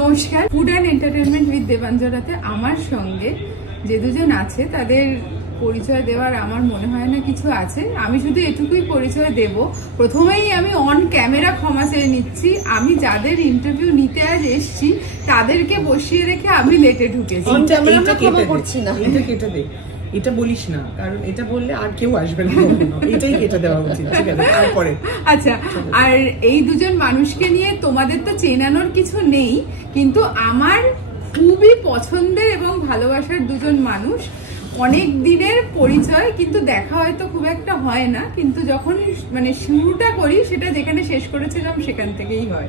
নমস্কার, food and entertainment with দেবাঞ্জনাতে আমার সঙ্গে যে দুজন আছে তাদের পরিচয় দেওয়ার আমার মনে হয় না কিছু আছে। আমি শুধু এটুকুই পরিচয় দেব। প্রথমেই আমি অন ক্যামেরা ক্ষমা চেয়ে নিচ্ছি, আমি যাদের ইন্টারভিউ নিতে আজ এসছি তাদেরকে বসিয়ে রেখে আমি লেটে ঢুকেছি। এটা বলিস না, কারণ এটা বললে আর কেউ আসবে না, এটাই কেটে দেওয়া উচিত। ঠিক আছে, তারপরে আচ্ছা, আর এই দুজন মানুষকে নিয়ে তোমাদের তো চেনানোর কিছু নেই, কিন্তু আমার খুবই পছন্দের এবং ভালোবাসার দুজন মানুষ। অনেক দিনের পরিচয়, কিন্তু দেখা হয়তো খুব একটা হয় না, কিন্তু যখন মানে শুরুটা করি সেটা যেখানে শেষ করেছিলাম সেখান থেকেই হয়।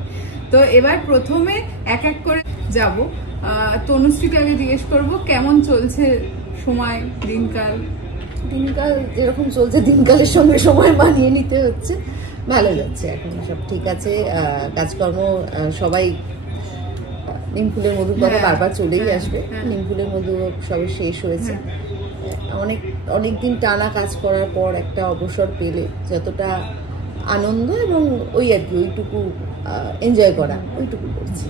তো এবার প্রথমে এক এক করে যাব। তনুশ্রীকে আগে জিজ্ঞেস করবো কেমন চলছে সময়, দিনকাল যেরকম চলছে, দিনকালের সঙ্গে সময় মানিয়ে নিতে হচ্ছে। ভালো যাচ্ছে, এখন সব ঠিক আছে। কাজকর্ম সবাই নিমফুলের মধুর কথা বারবার চলেই আসবে। নিমফুলের মধু সবে শেষ হয়েছে। অনেকদিন টানা কাজ করার পর একটা অবসর পেলে যতটা আনন্দ এবং ওই আর কি ওইটুকু এনজয় করা, ওইটুকু করছি।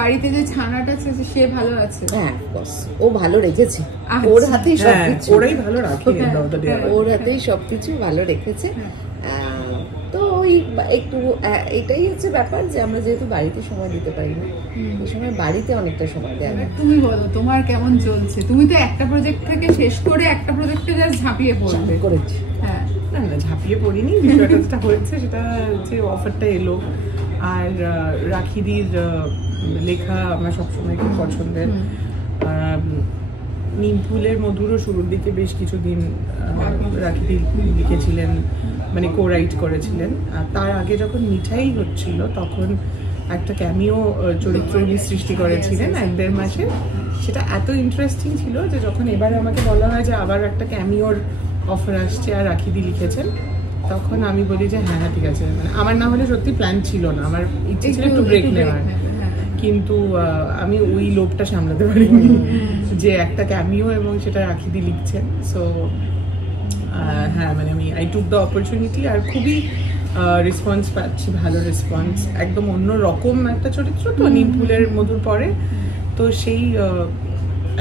বাড়িতে যে ছানাটা আছে সে ভালো আছে? হ্যাঁ, ও ভালো রেখেছে, ওর হাতেই সবকিছু, ওরাই ভালো রাখে, ওর হাতেই সবকিছু ভালো রেখেছে। তো ওই একটু এটাই হচ্ছে ব্যাপার যে আমরা যেহেতু বাড়িতে সময় দিতে পারি না, এই সময় বাড়িতে অনেকটা সময় দেওয়া যায়। তুমি বলো তোমার কেমন চলছে? তুমি তো একটা প্রজেক্ট থেকে শেষ করে একটা প্রজেক্টে জাস্ট ঝাঁপিয়ে করেছি। হ্যাঁ, না ঝাঁপিয়ে পড়িনি, বিষয়টা যেটা হয়েছে সেটা যে অফারটা এলো, আর রাখিদির লেখা আমার সবসময় খুব পছন্দের। নিমফুলের মধুরও শুরুর দিকে বেশ কিছুদিন রাখিদি লিখেছিলেন, মানে কো-রাইট করেছিলেন। আর তার আগে যখন মিঠাই হচ্ছিল তখন একটা ক্যামিও চরিত্র উনি সৃষ্টি করেছিলেন 1-1.5 মাসে। সেটা এত ইন্টারেস্টিং ছিল যে যখন এবারে আমাকে বলা হয় যে আবার একটা ক্যামিওর অফার আসছে আর রাখিদি লিখেছেন, তখন আমি বলি যে হ্যাঁ ঠিক আছে। মানে আমার না হলে সত্যি প্ল্যান ছিল না, আমার ইচ্ছে ছিল একটু ব্রেক নেওয়ার, কিন্তু আমি ওই লোভটা সামলাতে পারিনি যে একটা ক্যামিও এবং সেটা রাখিদি লিখছেন। সো হ্যাঁ, মানে আই টুক দ্য অপরচুনিটি, আর খুবই রেসপন্স পাচ্ছি, ভালো রেসপন্স। একদম অন্য রকম একটা চরিত্র তো নিমফুলের মধুর পরে, তো সেই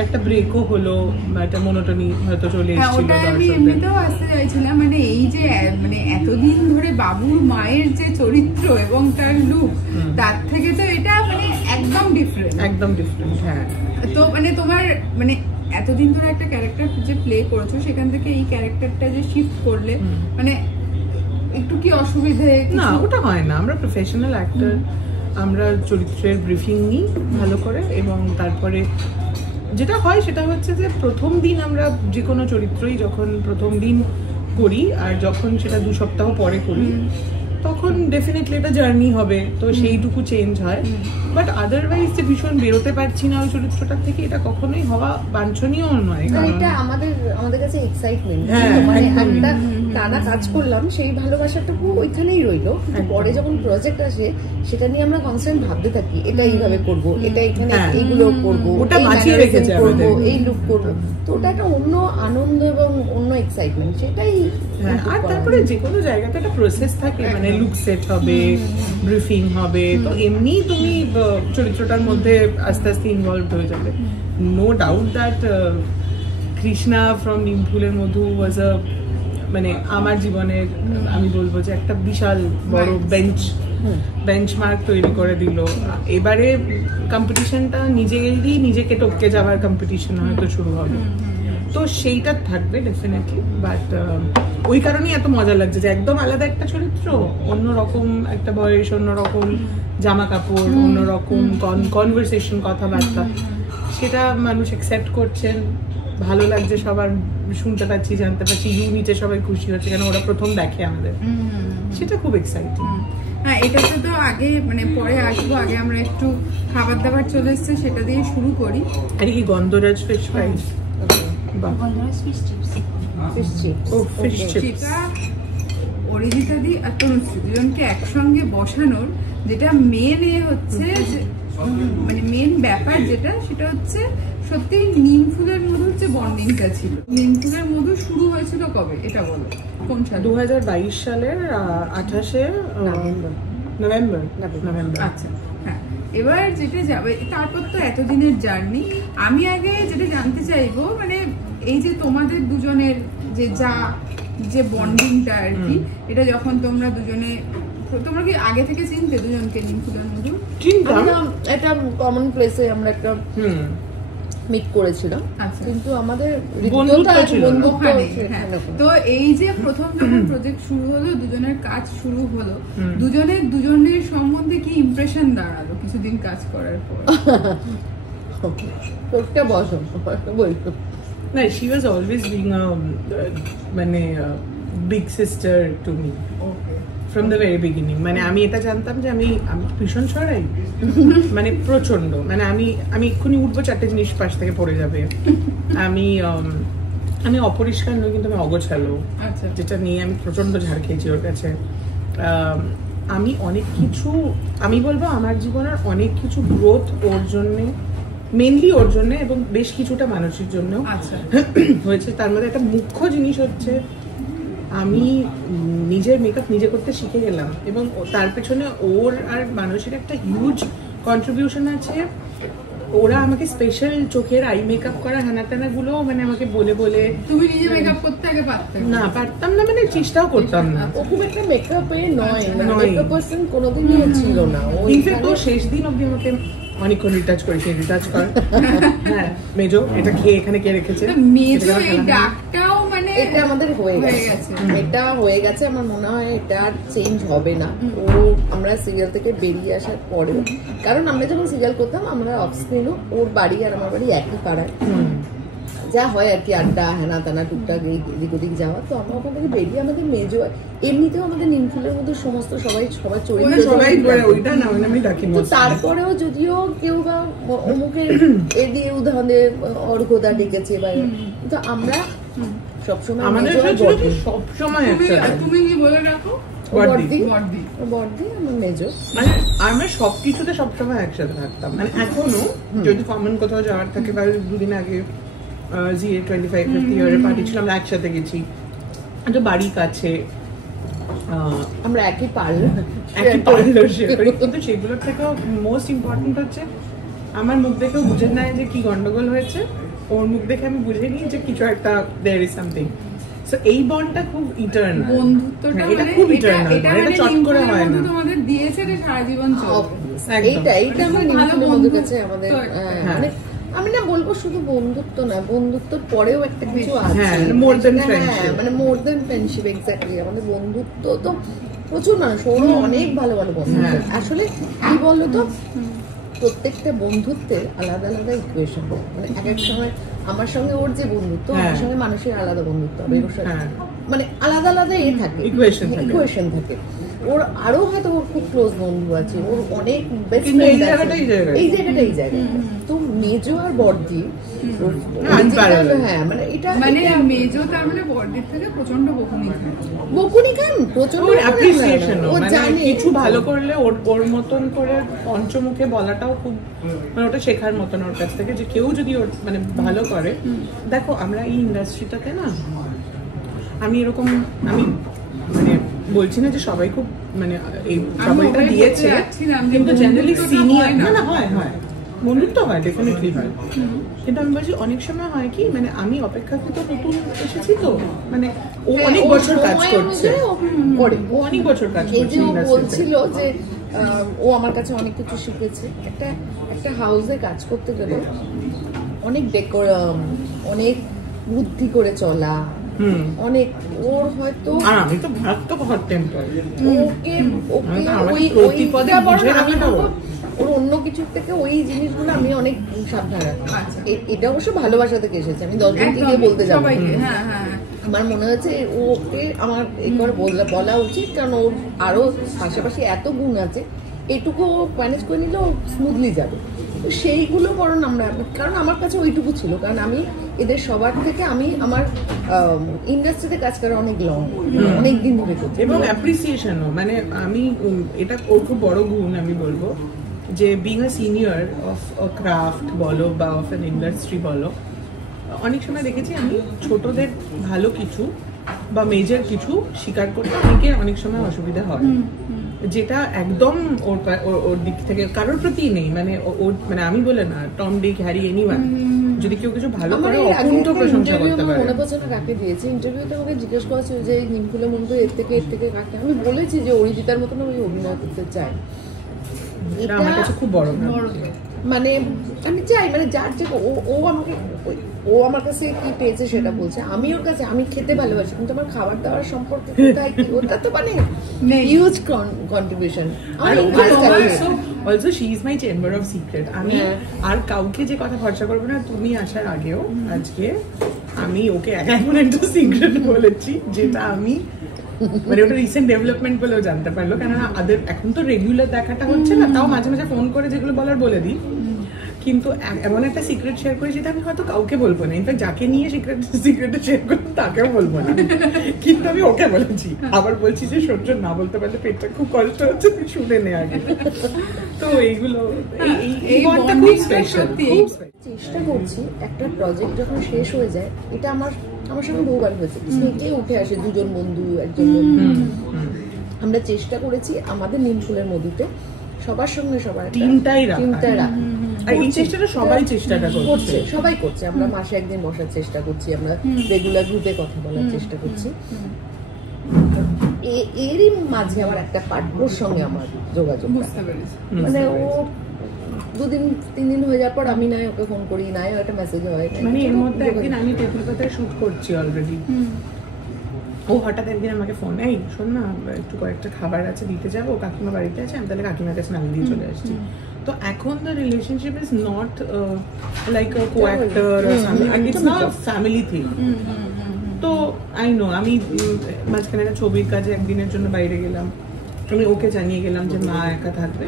একটা ব্রেকও হলো, একটা মনোটনি হয়তো চলে এসেছিল। আমি এমনিতেও আসতে চাইছিলাম, মানে এই যে মানে এতদিন ধরে বাবুর মায়ের যে চরিত্র এবং তার লুক, তার থেকে তো এটা মানে একদম ডিফারেন্ট। হ্যাঁ, তো মানে তোমার মানে এতদিন ধরে একটা ক্যারেক্টার যে প্লে করেছো, সেখান থেকে এই ক্যারেক্টারটা যে শিফট করলে মানে একটু কি অসুবিধে? না, ওটা হয় না, আমরা প্রফেশনাল অ্যাক্টর, আমরা চরিত্রের ব্রিফিং নিই ভালো করে, এবং তারপরে যেটা হয় সেটা হচ্ছে যে প্রথম দিন আমরা যে কোনো চরিত্রই যখন প্রথম দিন করি, আর যখন সেটা 2 সপ্তাহ পরে করি, তখন ডেফিনেটলি এটা জার্নি হবে, তো সেইটুকু চেঞ্জ হয়। বাট আদারওয়াইজ যে ভীষণ বেরোতে পারছি না ওই চরিত্রটার থেকে, এটা কখনোই হওয়া বাঞ্ছনীয় নয়। এটা আমাদের কাছে এক্সাইটমেন্ট, মানে একটা টানা কাজ করলাম, সেই ভালোবাসাটুকু ওইখানেই রইলো। পরে যখন প্রজেক্ট আসে সেটা নিয়ে আমরা কনস্ট্যান্ট ভাবতে থাকি, এটা এইভাবে করবো, এটা এখানে এইগুলো করবো, ওটা বাঁচিয়ে রেখেছে করবো, এই লুক করবো। তো ওটা একটা অন্য আনন্দ এবং অন্য এক্সাইটমেন্ট, সেটাই। আর তারপরে যে কোনো জায়গাতে একটা প্রসেস থাকে, মানে লুক সেট হবে, ব্রিফিং হবে, তো এমনি তুমি চরিত্রটার মধ্যে আস্তে আস্তে ইনভলভ হয়ে যাবে। No doubt that Krishna from নিমফুলের মধু ওয়াজ আ, মানে আমার জীবনের আমি বলবো যে একটা বিশাল বড় বেঞ্চমার্ক তৈরি করে দিল। এবারে কম্পিটিশনটা নিজেকে টপকে যাওয়ার কম্পিটিশন হয়তো শুরু হবে, তো সেইটা থাকবে ডেফিনেটলি। বাট ওই কারণেই এত মজা লাগছে যে একদম আলাদা একটা চরিত্র, অন্যরকম একটা বয়স, অন্যরকম জামা কাপড়, অন্যরকম কনভারসেশন, কথাবার্তা, সেটা মানুষ অ্যাকসেপ্ট করছেন, ভালো লাগছে সবার, শুনতে পাচ্ছি, জানতে পারছি, ইউনিটে সবাই খুশি হচ্ছে, কেন ওরা প্রথম দেখে আমাদের, সেটা খুব এক্সাইটিং। হ্যাঁ, এটাতে তো আগে মানে পরে আসবো, আগে আমরা একটু খাবার দাবার চলে এসছে সেটা দিয়ে শুরু করি। আর কি গন্ধরাজ ফিশ ফ্রাইস, অরিজিতা দি আর তনুশ্রী দুজনকে একসঙ্গে বসানোর যেটা মেন হচ্ছে, মানে মেন ব্যাপার যেটা, সেটা হচ্ছে সত্যি নিমফুলের মধুর যে বন্ডিংটা ছিল। নিমফুলের মধু শুরু হয়েছিল কবে এটা বলো, কোন সালে? 2022 সালের 28 নভেম্বর। আচ্ছা, হ্যাঁ, এবার যেটা যাবে তারপর তো এতদিনের জার্নি, আমি আগে যেটা জানতে চাইবো মানে এই যে তোমাদের দুজনের যে বন্ডিংটা আর কি, এটা যখন তোমরা দুজনে, তোমরা কি আগে থেকে চিনতে দুজনকে নিমফুলের মধু? চিনতাম, একটা কমন প্লেসে আমরা একটা মিট করেছিলাম, কিন্তু আমাদের বন্ধুত্ব ছিল না। ওখানে, হ্যাঁ। তো এই যে প্রথম যখন প্রজেক্ট শুরু হলো, দুজনের কাজ শুরু হলো, দুজনের সম্বন্ধে কি ইমপ্রেশন দাঁড়ালো কিছুদিন কাজ করার পর? তোরটা বসো বলতো না, she was always being a মানে big sister to me from the very beginning. মানে আমি এটা জানতাম যে আমি ভীষণ ছড়াই, মানে প্রচন্ড, মানে আমি এক্ষুনি উঠবো, 4টে জিনিস পাশ থেকে পড়ে যাবে। আমি অপরিষ্কার নই, কিন্তু আমি অগোছালো, যেটা নিয়ে আমি প্রচন্ড ঝাড় খেয়েছি ওর কাছে। আমি অনেক কিছু, আমি বলবো আমার জীবনের অনেক কিছু গ্রোথ ওর জন্যে, মেনলি ওর জন্য, এবং বেশ কিছুটা মানুষের জন্য হয়েছে। তার মধ্যে একটা মুখ্য জিনিস হচ্ছে আমি নিজের মেকআপ নিজে করতে শিখে গেলাম, এবং তার পেছনে ওর আর মানুষের একটা হিউজ কন্ট্রিবিউশন আছে। ওরা আমাকে স্পেশাল চোখের আই মেকআপ করা হ্যানা গুলো মানে আমাকে বলে বলে। তুমি নিজে মেকআপ করতে আগে পারতে না, পারতাম না, মানে চেষ্টাও করতাম না। ও খুব একটা মেকআপে নয়, মেকআপ পারসন কোনোদিনই ছিল না। ও ইনফ্যাক্ট ও শেষ দিন অবধি আমাকে অনেকক্ষণ রিটাচ করেছি, রিটাচ কর, হ্যাঁ মেজো এটা খেয়ে এখানে কে রেখেছে। মেজো এই ডাকটাও মানে এটা আমাদের হয়ে গেছে, এটা হয়ে গেছে। আমার মনে হয় এটা আর চেঞ্জ হবে না। ও আমরা সিরিয়াল থেকে বেরিয়ে আসার পরেও, কারণ আমরা যখন সিরিয়াল করতাম আমরা অফ স্ক্রিনও ওর বাড়ি আর আমার বাড়ি একই পাড়ায়, যা হয় আর কি, আড্ডা হেনা তানা টুকটাক এদিক ওদিক যাওয়া। তো আমরা ওখান থেকে বেরিয়ে আমাদের মেজো, এমনিতেও আমাদের নিমফুলের মধ্যে সমস্ত সবার চরিত্র, তারপরেও যদিও কেউ বা অমুকে এদিকে উদাহরণ অর্ঘদা ডেকেছে বা, কিন্তু আমরা সবসময় তুমি কি বলে রাখো বর্দি আমার মেজো, মানে আমরা সবকিছুতে সবসময় একসাথে থাকতাম। মানে এখনো যদি কমন কোথাও যাওয়ার থাকে, বা দুদিন আগে জিএ 25-50 ইয়ারের পার্টি ছিল, আমরা একসাথে গেছি, একটা বাড়ির কাছে, আমরা একই পার্লার শেয়ার করি। কিন্তু সেগুলোর থেকেও মোস্ট ইম্পর্টেন্ট হচ্ছে আমার মুখ দেখেও বুঝে নেয় যে কি গন্ডগোল হয়েছে, ওর মুখ দেখে আমি বুঝে নিই যে কিছু একটা দেয়ার ইজ সামথিং। সো এই বন্ডটা খুব ইটারনাল, বন্ধুত্বটা এটা খুব ইটারনাল, এটা চট করে হয় না। তোমাদের দিয়েছে যে সারা জীবন চলবে, এইটা আমার নিমফুলের মধ্যে কাছে আমাদের, মানে আমি না বলবো শুধু বন্ধুত্ব না, বন্ধুত্বর পরেও একটা কিছু আছে, মানে মোর দেন ফ্রেন্ডশিপ। এক্স্যাক্টলি, আমাদের বন্ধুত্ব তো প্রচুর মানুষ, ওরও অনেক ভালো ভালো বন্ধু। আসলে কি বলতো, প্রত্যেকটা বন্ধুত্বের আলাদা আলাদা ইকুয়েশন, মানে এক এক সময় আমার সঙ্গে ওর যে বন্ধুত্ব, আমার সঙ্গে মানুষের আলাদা বন্ধুত্ব হবে, মানে আলাদা আলাদা থাকে, ইকুয়েশন থাকে। ওর আরো হয়তো ওর খুব ক্লোজ বন্ধু আছে, ওর অনেক বেস্ট ফ্রেন্ড আছে এই জায়গাটা। তো মেজো আর বর্দি, হ্যাঁ মানে এটা মানে মেজো তার মানে বর্দির থেকে প্রচন্ড বকুনি খান, প্রচন্ড অ্যাপ্রিসিয়েশন। ও জানে কিছু ভালো করলে ওর মতন করে পঞ্চমুখে বলাটাও খুব, মানে ওটা শেখার মতন ওর কাছ থেকে, যে কেউ যদি ওর মানে ভালো করে। দেখো আমরা এই ইন্ডাস্ট্রিটাতে না, আমি এরকম, আমি মানে বলছি না যে সবাই খুব মানে এই সবাইটা দিয়েছে, কিন্তু জেনারেলি সিনিয়র না হয় বন্ধুত্ব হয়, ডেফিনেটলি হয়। কিন্তু আমি বলছি অনেক সময় হয় কি, মানে আমি অপেক্ষাকৃত নতুন এসেছি, তো মানে ও অনেক বছর কাজ করছে, ও অনেক বছর কাজ করছে। বলছিল যে ও আমার কাছে অনেক কিছু শিখেছে। একটা হাউসে কাজ করতে গেলে অনেক ডেকোরাম, অনেক বুদ্ধি করে চলা, অনেক ওর হয়তো, আর আমি তো মারাত্মক হট টেম্পার, ওর অন্য কিছুর থেকে ওই জিনিসগুলো আমি অনেক সাবধান রাখি। এটা অবশ্য ভালোবাসা থেকে এসেছে, আমি 10 জনকে গিয়ে বলতে যাবো। আমার মনে হয়েছে ওকে আমার একবার বলা উচিত, কারণ ওর আরো পাশাপাশি এত গুণ আছে, এটুকু ম্যানেজ করে নিলে ও স্মুথলি যাবে। তো সেইগুলো কারণ কারণ আমার কাছে ওইটুকু ছিল, কারণ আমি এদের সবার থেকে আমি আমার ইন্ডাস্ট্রিতে কাজ করা অনেক অনেক দিন ধরে করছি, এবং অ্যাপ্রিসিয়েশনও। মানে আমি এটা ওর খুব বড় গুণ আমি বলবো, যে being a senior of a craft বলো বা অফ অ্যান ইন্ডাস্ট্রি বলো, অনেক সময় দেখেছি আমি ছোটদের ভালো কিছু বা মেজর কিছু স্বীকার করতে অনেকের অনেক সময় অসুবিধা হয়। যেটা একদম ওর দিক থেকে কারোর প্রতি নেই, মানে ওর মানে আমি বলে না, টম ডিক হ্যারি এনিওয়ান যদি কেউ কিছু ভালো করে অকুণ্ঠ প্রশংসা করতে পারে। মনে পড়ছে না কাকে দিয়েছে ইন্টারভিউতে, আমাকে জিজ্ঞেস করা ছিল যে নিমফুলের মধ্যে এর থেকে কাকে, আমি বলেছি যে অরিজিতার মতন আমি অভিনয় করতে চাই। এটা আমার কাছে খুব বড় মানে আমি চাই, মানে যার যে ও আমার কাছে কি পেয়েছে সেটা বলছে, আমি ওর কাছে, আমি খেতে ভালোবাসি কিন্তু আমার খাবার দাবার সম্পর্কে কোথায় কি, ওটা তো মানে huge contribution. Also she is my chamber of secret. আমি আর কাউকে যে কথা ভরসা করবো না, তুমি আসার আগেও আজকে আমি ওকে এমন একটা সিক্রেট বলেছি যেটা আমি মানে ওটা রিসেন্ট ডেভেলপমেন্ট বলেও জানতে পারলো, কেননা এখন তো রেগুলার দেখাটা হচ্ছে না, তাও মাঝে মাঝে ফোন করে যেগুলো বলার বলে দিই, কিন্তু এমন একটা সিক্রেট শেয়ার করি যেটা আমি হয়তো কাউকে বলবো না, ইনফ্যাক্ট যাকে নিয়ে সিক্রেটটা শেয়ার করবো তাকেও বলবো না, কিন্তু আমি ওকে বলেছি। আবার বলছি যে সহ্য না বলতে পারলে পেটটা খুব কষ্ট হচ্ছে, তুই শুনে নে আগে। তো এইগুলো এই বন্ডটা খুব স্পেশাল। চেষ্টা করছি একটা প্রজেক্ট যখন শেষ হয়ে যায়, এটা আমার সঙ্গে বহুবার হয়েছে, থেকে উঠে আসে দুজন বন্ধু একজন বন্ধু, আমরা চেষ্টা করেছি আমাদের নিমফুলের মধুতে সবার সঙ্গে টিমটাই এই চেষ্টাটা সবাই চেষ্টাটা করছে, সবাই করছে। আমরা মাসে একদিন বসার চেষ্টা করছি, আমরা রেগুলার গ্রুপে কথা বলার চেষ্টা করছি। এরই মাঝে আমার একটা পার্ট ওর সঙ্গে আমার যোগাযোগ, মানে ও 2-3 দিন হয়ে যাওয়ার পর আমি নাই ওকে ফোন করি, নাই একটা মেসেজ হয়, মানে এর মধ্যে একদিন আমি তেঁতুলপাতায় শুট করছি অলরেডি, ও হঠাৎ একদিন আমাকে ফোন, এই শোন না একটু কয়েকটা খাবার আছে দিতে যাবো, কাকিমা বাড়িতে আছে, আমি তাহলে কাকিমার কাছে নাম দিয়ে চলে আসছি। তো এখন the relationship is not like a co-actor or something, it's not a family thing. তো আই নো আমি মাঝখানে একটা ছবির কাজে একদিনের জন্য বাইরে গেলাম, আমি ওকে জানিয়ে গেলাম যে মা একা থাকবে,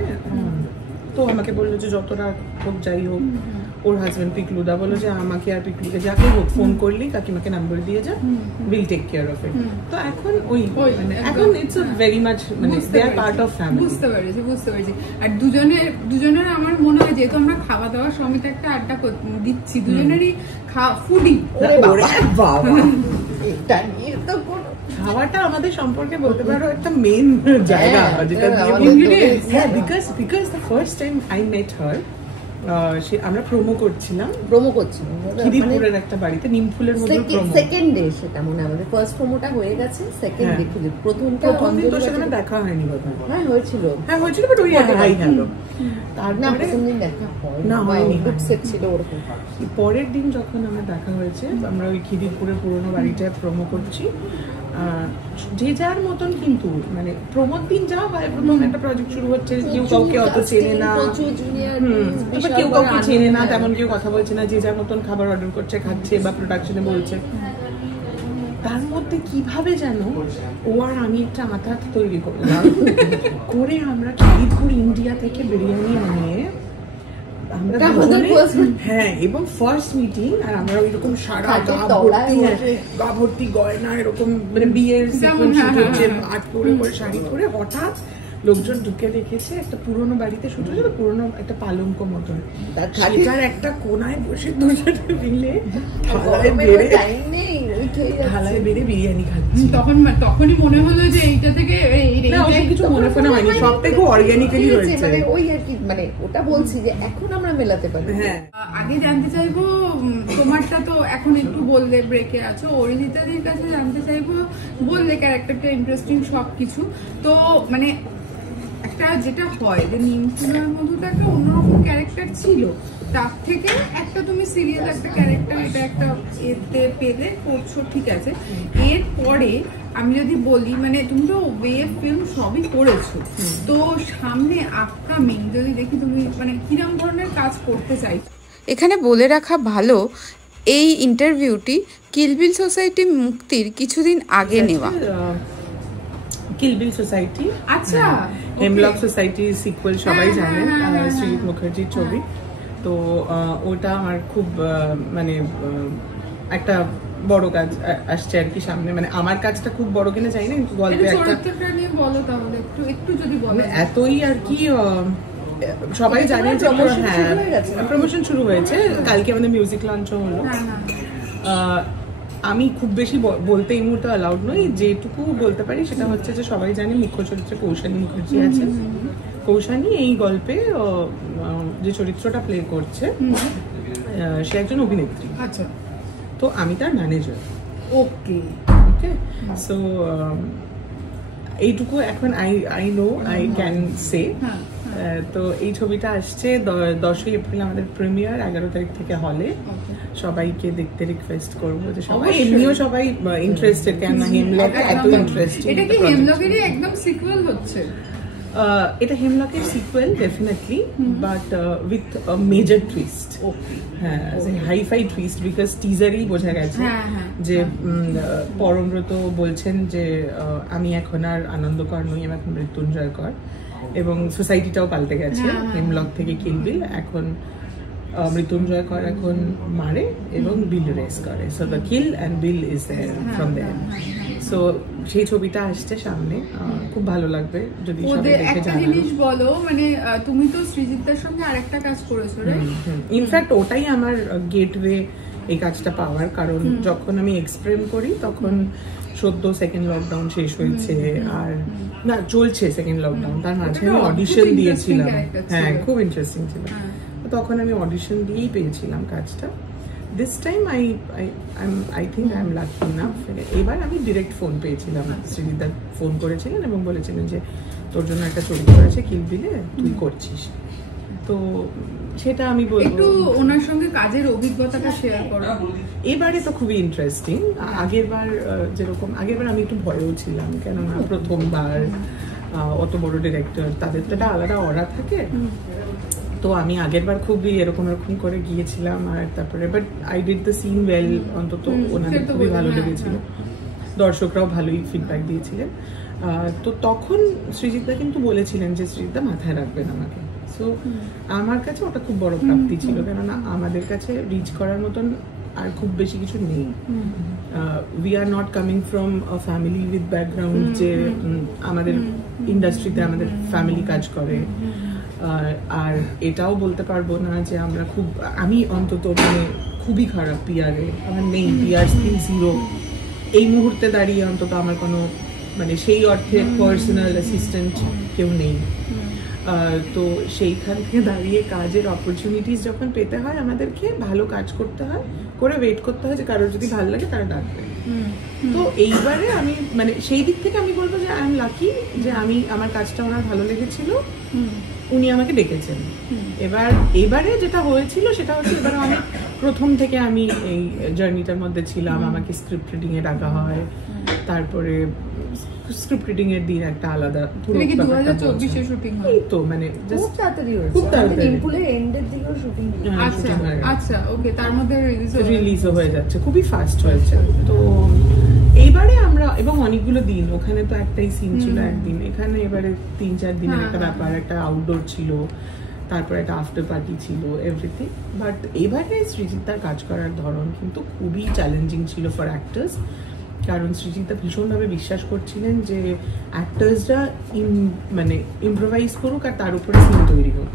তো আমাকে বললো যে যতটা হোক যাই হোক, ওর হাজবেন্ড পিকলুদা বললো যে আমাকে আর পিকলুকে যাকে হোক ফোন করলি কাকিমাকে নাম্বার দিয়ে যা, will take care of it. তো এখন মানে এখন ইটস ভেরি মাচ মানে they are part of family. বুঝতে পেরেছি। আর দুজনের আমার মনে হয় যেহেতু আমরা খাওয়া দাওয়ার সমেত একটা আড্ডা দিচ্ছি, দুজনেরই ফুডি, খাওয়াটা আমাদের সম্পর্কে বলতে পারো একটা মেন জায়গা, যেটা because the first time I met her, আমরা প্রোমো করছিলাম খিদিরপুরের একটা বাড়িতে, নিমফুলের মধ্যে প্রোমো, সেকেন্ড ডে সেটা মনে আমাদের ফার্স্ট প্রোমোটা হয়ে গেছে, সেকেন্ড ডে প্রথম দিন তো সেখানে দেখা হয়নি বোধহয়। হ্যাঁ হয়েছিল বাট ওই হাই হ্যালো, তারপরে প্রথম দিন দেখা না হয়নি, সেট ছিল ওরকম। পরের দিন যখন আমার দেখা হয়েছে, আমরা ওই খিদিরপুরের পুরোনো বাড়িটায় প্রোমো করছি, যে যার মতন, কিন্তু মানে প্রমোদ দিন যা হয়, প্রথম একটা প্রজেক্ট শুরু হচ্ছে, কেউ কাউকে অত চেনে না, কেউ কাউকে চেনে না, তেমন কেউ কথা বলছে না, যে যার মতন খাবার অর্ডার করছে, খাচ্ছে বা প্রোডাকশনে বলছে। তার মধ্যে কিভাবে যেন ও আর আমি একটা আঁতাত তৈরি করলাম, করে আমরা খিদিরপুর ইন্ডিয়া থেকে বিরিয়ানি আনিয়ে আমরা হ্যাঁ, এবং ফার্স্ট মিটিং, আর আমরা ওইরকম সারা গা ভর্তি গয়না এরকম মানে বিয়ের আট করে শাড়ি পরে, হঠাৎ লোকজন ঢুকে দেখেছে একটা পুরোনো বাড়িতে শুট হচ্ছে, পুরোনো একটা পালঙ্ক মতন, সেটার একটা কোনায় বসে দুজনে মিলে থালায় বেড়ে বিরিয়ানি খাচ্ছি। তখনই মনে হলো যে এইটা থেকে কিছু মনে হয়নি, সব থেকে অর্গানিক্যালি হয়েছে, মানে ওই আর কি, মানে ওটা বলছি যে এখন আমরা মেলাতে পারি। হ্যাঁ, আগে জানতে চাইবো, তোমারটা তো এখন একটু বললে ব্রেকে আছো, অরিজিতাদির কাছে জানতে চাইবো, বললে ক্যারেক্টারটা ইন্টারেস্টিং সবকিছু, তো মানে একটা যেটা হয় যে নিমফুলের মধ্যে তো একটা অন্যরকম ক্যারেক্টার ছিল, তার থেকে একটা তুমি সিরিয়াস একটা ক্যারেক্টার, এটা একটা এতে পেলে করছো, ঠিক আছে। এরপরে আমি যদি বলি, মানে তুমি তো ওয়েব ফিল্ম সবই করেছো, তো সামনে আপকামিং যদি দেখি তুমি মানে কিরকম ধরনের কাজ করতে চাইছো। এখানে বলে রাখা ভালো, এই ইন্টারভিউটি কিলবিল সোসাইটি মুক্তির কিছুদিন আগে নেওয়া। কিলবিল সোসাইটি, আচ্ছা, হেমলক সোসাইটি সিকুয়েল সবাই জানেন, শ্রীজিৎ মুখার্জির ছবি। তো ওটা আমার খুব মানে একটা বড় কাজ আসছে আর কি সামনে, মানে আমার কাজটা খুব বড় কিনা জানি না, কিন্তু গল্পে একটা বলো তাহলে একটু যদি বলো। এতই আর কি সবাই জানে যে হ্যাঁ প্রমোশন শুরু হয়েছে, কালকে আমাদের মিউজিক লঞ্চও হলো। আমি খুব বেশি বলতে এই মুহূর্তে অ্যালাউড নই, যেটুকু বলতে পারি সেটা হচ্ছে যে সবাই জানে মুখ্য চরিত্রে কৌশানী মুখার্জি আছে। কৌশানী এই গল্পে যে চরিত্রটা প্লে করছে সে একজন অভিনেত্রী। আচ্ছা, তো আমি তার ম্যানেজার। ওকে ওকে, সো এইটুকু এখন I know I can say. তো এই ছবিটা আসছে 10ই এপ্রিল আমাদের প্রিমিয়ার, 11 তারিখ থেকে হলে। সবাইকে দেখতে রিকোয়েস্ট করবো যে সবাই, এমনিও সবাই ইন্টারেস্টেড, কেন না হেমলক এত ইন্টারেস্টিং। এটা কি হেমলকেরই একদম সিকুয়েল হচ্ছে? এটা হেমলকের sequel definitely, but with a major twist. হ্যাঁ, হাইফাই টুইস্ট, বিকজ টিজারেই বোঝা গেছে যে পরমব্রত বলছেন যে আমি এখন আর আনন্দকর নই, আমি এখন মৃত্যুঞ্জয় কর, এবং সোসাইটিটাও পাল্টে গেছে। হেমলক থেকে কিল বিল, এখন মৃত্যুঞ্জয় কর এখন মারে এবং বিল রেস করে। So the kill and bill is there from there. So সেই ছবিটা আসছে সামনে, খুব ভালো লাগবে যদি সবাই দেখে। একটা জিনিস বলো, মানে তুমি তো সৃজিতার সঙ্গে আরেকটা কাজ করেছো, রাইট? ইনফ্যাক্ট ওটাই আমার গেটওয়ে এই কাজটা পাওয়ার, কারণ যখন আমি এক্সপ্রেম করি তখন সদ্য সেকেন্ড লকডাউন শেষ হয়েছে, আর না চলছে সেকেন্ড লকডাউন, তার মাঝে আমি অডিশন দিয়েছিলাম। হ্যাঁ, খুব ইন্টারেস্টিং ছিল। তখন আমি অডিশন দিয়েই পেয়েছিলাম কাজটা। This time I think I am lucky enough. এবার আমি ডিরেক্ট ফোন পেয়েছিলাম, শ্রীজিতা ফোন করেছিলেন এবং বলেছিলেন যে তোর জন্য একটা চরিত্র আছে কিল বিলে, তুই করছিস। তো সেটা আমি বলবো, একটু ওনার সঙ্গে কাজের অভিজ্ঞতাটা শেয়ার করো। এবারে তো খুবই ইন্টারেস্টিং। আগেরবার যেরকম, আগেরবার আমি একটু ভয়েও ছিলাম, কেননা প্রথমবার অত বড় ডিরেক্টর, তাদের তো একটা আলাদা অরা থাকে। তো আমি আগেরবার খুবই এরকম করে গিয়েছিলাম, আর তারপরে but I did the scene well. অন্তত ওনাদের খুবই ভালো লেগেছিল, দর্শকরাও ভালোই ফিডব্যাক দিয়েছিলেন। তো তখন সৃজিতা কিন্তু বলেছিলেন যে সৃজিতা মাথায় রাখবেন আমাকে। সো আমার কাছে ওটা খুব বড় প্রাপ্তি ছিল, কেননা আমাদের কাছে রিচ করার মতন আর খুব বেশি কিছু নেই। We are not coming from a family with background যে আমাদের ইন্ডাস্ট্রিতে আমাদের ফ্যামিলি কাজ করে। আর এটাও বলতে পারবো না যে আমরা খুব, আমি অন্তত মানে খুবই খারাপ পিআরে, আমার নেই পিআর স্কিল জিরো এই মুহূর্তে দাঁড়িয়ে। অন্তত আমার কোনো মানে সেই অর্থে পার্সোনাল অ্যাসিস্ট্যান্ট কেউ নেই। তো সেইখান থেকে দাঁড়িয়ে কাজের অপরচুনিটিস যখন পেতে হয়, আমাদেরকে ভালো কাজ করতে হয়, করে ওয়েট করতে হয় যে কারোর যদি ভালো লাগে তারা ডাকবে। তো এইবারে আমি মানে সেই দিক থেকে আমি বলবো যে আই এম লাকি যে আমি, আমার কাজটা ওনার ভালো লেগেছিল, উনি আমাকে ডেকেছেন। এবারে যেটা হয়েছিল সেটা হচ্ছে, এবারে আমি প্রথম থেকে আমি এই জার্নিটার মধ্যে ছিলাম। আমাকে স্ক্রিপ্ট রিডিং এ ডাকা হয়, তারপরে স্ক্রিপ্ট রিডিং এর দিন একটা আলাদা পুরো 2024 শুটিং হয়। এই তো মানে খুব তাড়াতাড়ি হয়েছে, খুব তাড়াতাড়ি ইম্পুলের এন্ডের দিকেও শুটিং। আচ্ছা, ওকে, তার মধ্যে রিলিজও হয়ে যাচ্ছে, খুবই ফাস্ট হয়েছে। তো এইবারে আমরা, এবং অনেকগুলো দিন, ওখানে তো একটাই সিন ছিল একদিন, এখানে এবারে 3-4 দিনের একটা ব্যাপার, একটা আউটডোর ছিল, তারপর একটা আফটার পার্টি ছিল, এভরিথিং। বাট এবারে সৃজিতার কাজ করার ধরন কিন্তু খুবই চ্যালেঞ্জিং ছিল ফর অ্যাক্টার্স, কারণ সৃজিতা ভীষণভাবে বিশ্বাস করছিলেন যে অ্যাক্টার্সরা মানে ইম্প্রোভাইজ করুক আর তার উপরে সিন তৈরি হোক।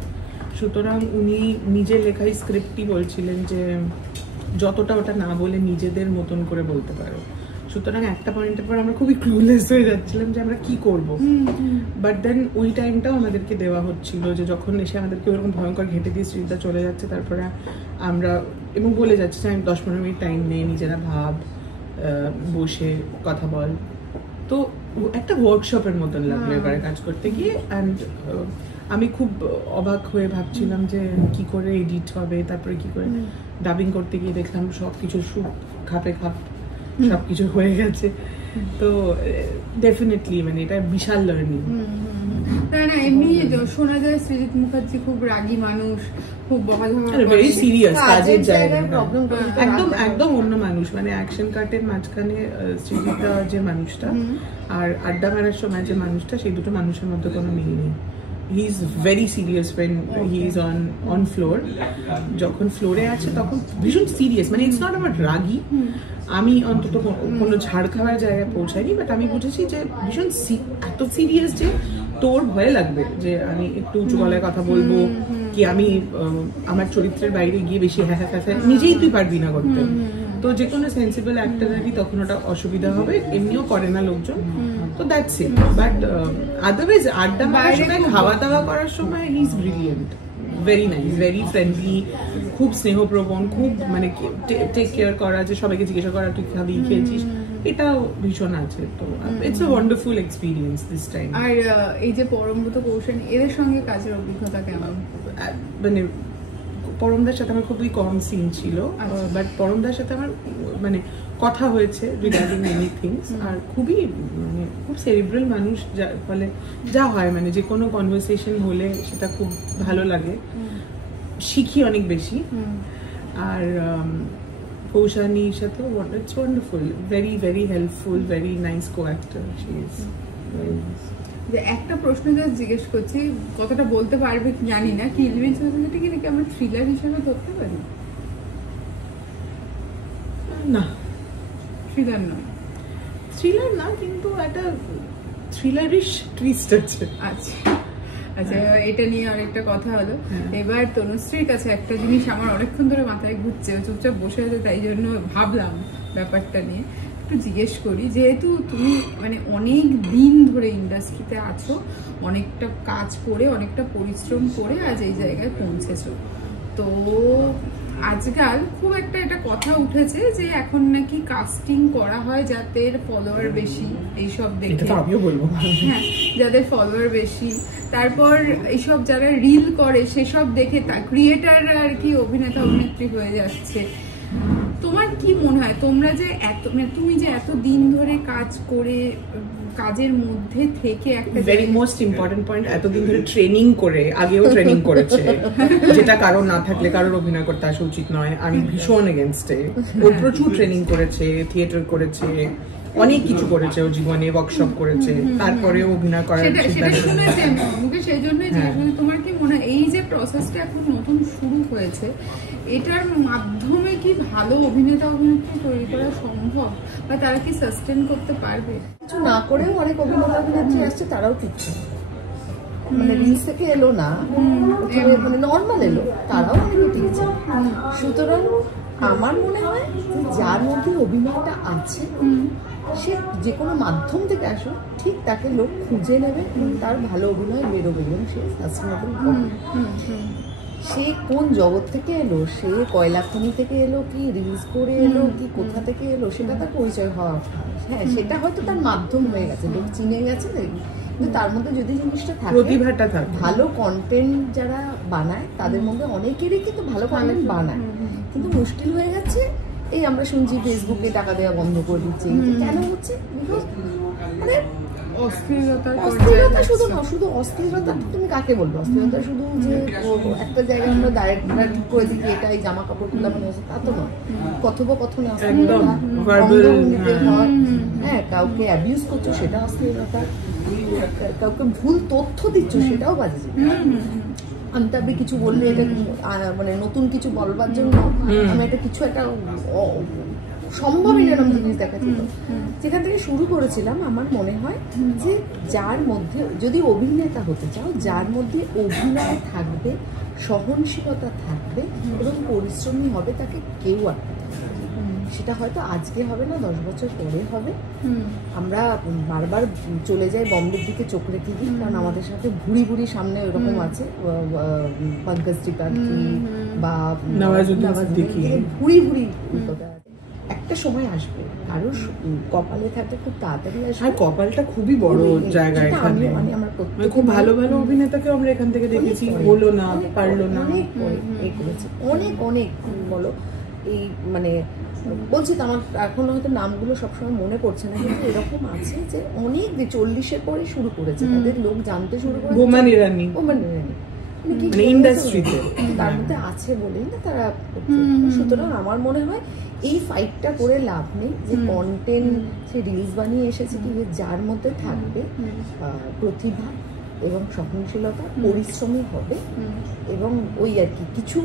সুতরাং উনি নিজের লেখাই স্ক্রিপ্টই বলছিলেন যে যতটা ওটা না বলে নিজেদের মতন করে বলতে পারো। সুতরাং একটা পয়েন্টের পর আমরা খুবই ক্লুলেস হয়ে যাচ্ছিলাম যে আমরা কি করব। বাট দেন ওই টাইমটাও আমাদেরকে দেওয়া হচ্ছিল যে যখন এসে আমাদেরকে ওরকম ভয়ঙ্কর ঘেঁটে দিয়ে সৃজিতা চলে যাচ্ছে, তারপরে আমরা এবং বলে যাচ্ছে যে আমি 10-15 মিনিট টাইম নেই, নিজেরা ভাব, বসে কথা বল। তো একটা ওয়ার্কশপের মতন লাগলো এবারে কাজ করতে গিয়ে। অ্যান্ড আমি খুব অবাক হয়ে ভাবছিলাম যে কি করে এডিট হবে, তারপরে কি করে ডাবিং করতে গিয়ে দেখলাম সবকিছু খাপে খাপ সবকিছু হয়ে গেছে। তো ডেফিনেটলি মানে এটা বিশাল লার্নিং। না এমনি শোনা যায় সৃজিত মুখার্জি খুব রাগী মানুষ, খুব বকাঝকা করে, ভেরি সিরিয়াস কাজের জায়গায় প্রবলেম, একদম অন্য মানুষ। মানে অ্যাকশন কাটের মাঝখানে সৃজিতা যে মানুষটা আর আড্ডা মারার সময় যে মানুষটা, সেই দুটো মানুষের মধ্যে কোনো মিল নেই। He is very serious when he is on floor। যখন ফ্লোরে আছে তখন ভীষণ সিরিয়াস, মানে ইটস নট অ্যাবাউট রাগী। আমি অন্তত কোনো ঝাড় খাওয়ার জায়গায় পৌঁছাইনি, বাট আমি বুঝেছি যে ভীষণ এত সিরিয়াস যে তোর ভয় লাগবে যে আমি একটু উঁচু গলায় কথা বলবো, কি আমি আমার চরিত্রের বাইরে গিয়ে বেশি হ্যাঁ নিজেই তুই পারবি না করতে। তো যে কোনো সেন্সিবল অ্যাক্টরেরই তখন ওটা অসুবিধা হবে, এমনিও করে না লোকজন, তো দ্যাটস ইট। বাট আদারওয়াইজ আড্ডা মারার সময়, খাওয়া দাওয়া করার সময় he is brilliant, very nice, very friendly, খুব স্নেহপ্রবণ, খুব মানে টেক কেয়ার করা, যে সবাইকে জিজ্ঞাসা করা তুই খাবি, খেয়েছিস, এটাও ভীষণ আছে। তো it's a wonderful experience this time. আর এই যে পরমব্রত কৌশানী, এদের সঙ্গে কাজের অভিজ্ঞতা কেমন? মানে পরমদার সাথে আমার খুবই কম সিন ছিল, বাট পরমদার সাথে আমার মানে কথা হয়েছে রিগার্ডিং মেনি থিংস, আর খুবই মানে খুব সেরিব্রাল মানুষ, যার ফলে যা হয় মানে যে কোনো কনভারসেশন হলে সেটা খুব ভালো লাগে, শিখি অনেক বেশি। আর কৌশানীর সাথেও it's wonderful, very very helpful, very nice co actor she is. যে একটা প্রশ্ন জাস্ট জিজ্ঞেস করছি, কতটা বলতে পারবে জানি না, কিলবিল সোসাইটি কি নাকি আমরা থ্রিলার হিসেবে ধরতে পারি? না, থ্রিলার নয়। থ্রিলার না, কিন্তু একটা থ্রিলারিশ টুইস্ট আছে। আচ্ছা আচ্ছা, এটা নিয়ে অনেকটা কথা হলো। এবার তনুশ্রীর কাছে একটা জিনিস আমার অনেকক্ষণ ধরে মাথায় ঘুরছে, চুপচাপ বসে আছে, তাই জন্য ভাবলাম ব্যাপারটা নিয়ে একটু জিজ্ঞেস করি। যেহেতু তুমি মানে অনেক দিন ধরে ইন্ডাস্ট্রিতে আছো, অনেকটা কাজ করে, অনেকটা পরিশ্রম করে আজ এই জায়গায় পৌঁছেছো, তো আজকাল খুব একটা এটা কথা উঠেছে যে এখন নাকি কাস্টিং করা হয় যাদের ফলোয়ার বেশি, এইসব দেখে। আমিও বলবো, হ্যাঁ, যাদের ফলোয়ার বেশি, তারপর এইসব যারা রিল করে সেসব দেখে তা ক্রিয়েটাররা আর কি অভিনেতা অভিনেত্রী হয়ে যাচ্ছে। তোমার কি মনে হয়, তোমরা যে এত মানে তুমি যে এত দিন ধরে কাজ করে, কাজের মধ্যে থেকে একটা ভেরি মোস্ট ইম্পর্টেন্ট পয়েন্ট, এতদিন ধরে ট্রেনিং করে, আগেও ট্রেনিং করেছে, যেটা কারোর না থাকলে কারোর অভিনয় করতে আসা উচিত নয়, আমি ভীষণ এগেনস্টে। ও প্রচুর ট্রেনিং করেছে, থিয়েটার করেছে, অনেক কিছু করেছে, ও জীবনে ওয়ার্কশপ করেছে, তারপরে অভিনয় করার সেই জন্যই তোমার কি মনে হয় এই যে প্রসেসটা এখন নতুন শুরু হয়েছে, এটার মাধ্যমে কি ভালো অভিনেতা অভিনেত্রী তৈরি করা সম্ভব, বা তারা কি সাস্টেন করতে পারবে? কিছু না করেও অনেক অভিনেতা অভিনেত্রী আসছে, তারাও কিছু মানে রিলস থেকে এলো না, মানে নর্মাল এলো, তারাও অনেকে টিকছে। সুতরাং আমার মনে হয় যার মধ্যে অভিনয়টা আছে সে যে কোনো মাধ্যম থেকে আসো, ঠিক তাকে লোক খুঁজে নেবে এবং তার ভালো অভিনয় বেরোবে এবং সে সাস্টেনেবল হবে। সে কোন জগৎ থেকে এলো, সে কয়লাখনি থেকে এলো, কি রিলস করে এলো, কি কোথা থেকে এলো, সেটা তার পরিচয় হওয়া। হ্যাঁ, সেটা হয়তো তার মাধ্যম হয়ে গেছে, লোক চিনে গেছে, কিন্তু তার মধ্যে যদি জিনিসটা থাকে, প্রতিভাটা থাকে, ভালো কন্টেন্ট যারা বানায় তাদের মধ্যে অনেকেরই কিন্তু ভালো কন্টেন্ট বানায়, কিন্তু মুশকিল হয়ে গেছে এই আমরা শুনছি ফেসবুকে টাকা দেওয়া বন্ধ করে দিচ্ছে। কেন হচ্ছে? মানে অস্থিরতা শুধু না, শুধু অস্থিরতা তুমি কাকে বলবো? অস্থিরতা শুধু যে একটা জায়গায় আমরা ডাইরেক্টরা ঠিক করে দিচ্ছি এটাই জামা কাপড় খুলা মানে তা তো নয়। কথোপকথনে অস্থিরতা, হ্যাঁ, কাউকে অ্যাবিউজ করছো সেটা অস্থিরতা, কাউকে ভুল তথ্য দিচ্ছ সেটাও বাজে। আমি কিছু বললে এটা মানে নতুন কিছু বলবার জন্য আমি একটা কিছু একটা সম্ভবই এরকম জিনিস দেখাচ্ছি। যেখান থেকে শুরু করেছিলাম, আমার মনে হয় যে যার মধ্যে যদি অভিনেতা হতে চাও, যার মধ্যে অভিনয় থাকবে, সহনশীলতা থাকবে এবং পরিশ্রমী হবে, তাকে কেউ আটকাতে পারবে না। সেটা হয়তো আজকে হবে না, 10 বছর পরে হবে। আমরা বারবার চলে যাই বম্বের দিকে চোখ রেখে দিই, কারণ আমাদের সাথে ভুড়ি ভুড়ি সামনে ওরকম আছে, পঙ্কজ ত্রিপাঠী বা ভুড়ি ভুড়ি একটা সময় আসবে, আরো কপালে থাকতে খুব তাড়াতাড়ি আসবে। আর কপালটা খুবই বড় জায়গা এখানে, মানে খুব ভালো ভালো অভিনেতাকে আমরা এখান থেকে দেখেছি, হলো না, পারলো না, অনেক করেছে, অনেক অনেক বলো এই মানে বলছি তো, আমার এখন হয়তো নামগুলো সবসময় মনে পড়ছে না, কিন্তু এরকম আছে যে অনেক 40-এর পরে শুরু করেছে, তাদের লোক জানতে শুরু করেছে। বোমান ইরানি মানে ইন্ডাস্ট্রিতে তার মধ্যে আছে বলেই না তারা। সুতরাং আমার মনে হয় এই ফাইটটা করে লাভ নেই, যে কন্টেন্ট সে রিলস বানিয়ে এসেছে কি, যার মধ্যে থাকবে প্রতিভা এবং সহনশীলতা, পরিশ্রমী হবে এবং ওই আর কি কিছু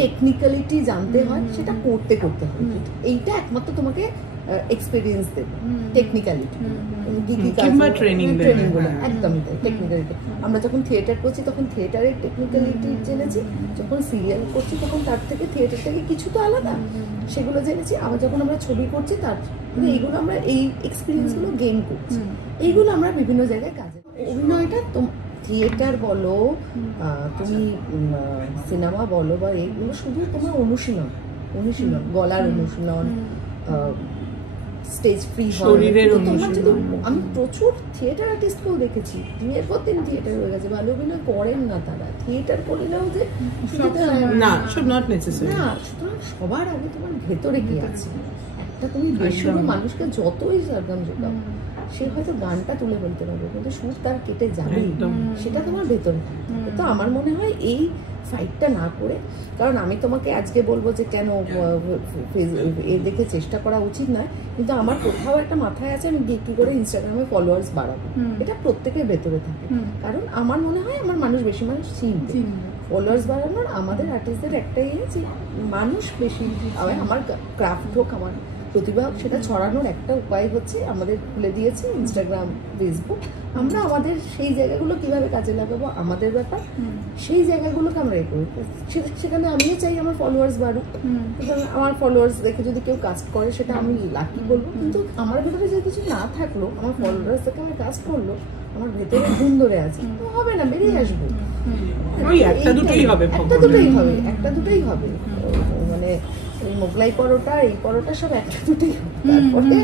টেকনিক্যালিটি জানতে হয়, সেটা করতে হবে। এইটা একমাত্র তোমাকে এক্সপিরিয়েন্স দেবে, টেকনিক্যালিটি কি কি কাজ, কিংবা ট্রেনিং গুলো একদমই তাই। টেকনিক্যালিটি আমরা যখন থিয়েটার করছি তখন থিয়েটারের টেকনিক্যালিটি জেনেছি, যখন সিরিয়াল করছি তখন তার থেকে থিয়েটার থেকে কিছু তো আলাদা, সেগুলো জেনেছি। আবার যখন আমরা ছবি করছি তার এইগুলো আমরা এই এক্সপিরিয়েন্সগুলো গেইন করছি, এইগুলো আমরা বিভিন্ন জায়গায় কাজে। অভিনয়টা থিয়েটার বলো, তুমি সিনেমা বলো, বা এইগুলো শুধু তোমার অনুশীলন, গলার অনুশীলন, স্টেজ ফ্রি শরীরের অনুশীলন। আমি প্রচুর থিয়েটার আর্টিস্টকেও দেখেছি দিনের পর দিন থিয়েটার হয়ে গেছে, ভালো অভিনয় করেন না তারা, থিয়েটার করলেও যে না, সব নট নেসেসারি না। সুতরাং সবার আগে তোমার ভেতরে কি আছে, একটা তুমি বেসুরো মানুষকে যতই সরগম যোগাও, সে হয়তো গানটা তুলে বলতে পারবে কিন্তু সুর তার কেটে যাবে, সেটা তোমার ভেতরে থাকে। তো আমার মনে হয় এই ফাইটটা না করে, কারণ আমি তোমাকে আজকে বলবো যে কেন এ দেখে চেষ্টা করা উচিত নয়, কিন্তু আমার কোথাও একটা মাথায় আছে আমি কি করে ইনস্টাগ্রামে ফলোয়ার্স বাড়াবো, এটা প্রত্যেকের ভেতরে থাকে। কারণ আমার মনে হয় আমার বেশি মানুষ চিনবে, ফলোয়ার্স বাড়ানোর আমাদের আর্টিস্টদের একটাই যে মানুষ বেশি, আমার ক্রাফট হোক, আমার প্রতিভা হোক, সেটা ছড়ানোর একটা উপায় হচ্ছে আমাদের খুলে দিয়েছে ইনস্টাগ্রাম, ফেসবুক। আমরা আমাদের সেই জায়গাগুলো কিভাবে কাজে লাগাবো আমাদের ব্যাপার, সেই জায়গাগুলোকে আমরা করি। সেখানে আমিও চাই আমার ফলোয়ার্স বাড়ুক, আমার ফলোয়ার্স দেখে যদি কেউ কাজ করে সেটা আমি লাকি বলবো, কিন্তু আমার ভেতরে যে কিছু না থাকলো, আমার ফলোয়ার্স দেখে আমার কাজ করলো, আমার ভেতরে ঘুম ধরে আছে, হবে না, বেরিয়ে আসবো। একটা দুটোই হবে, মানে ওই মোগলাই পরোটা, এই পরোটা সব একটা দুটোই হবে। তারপরে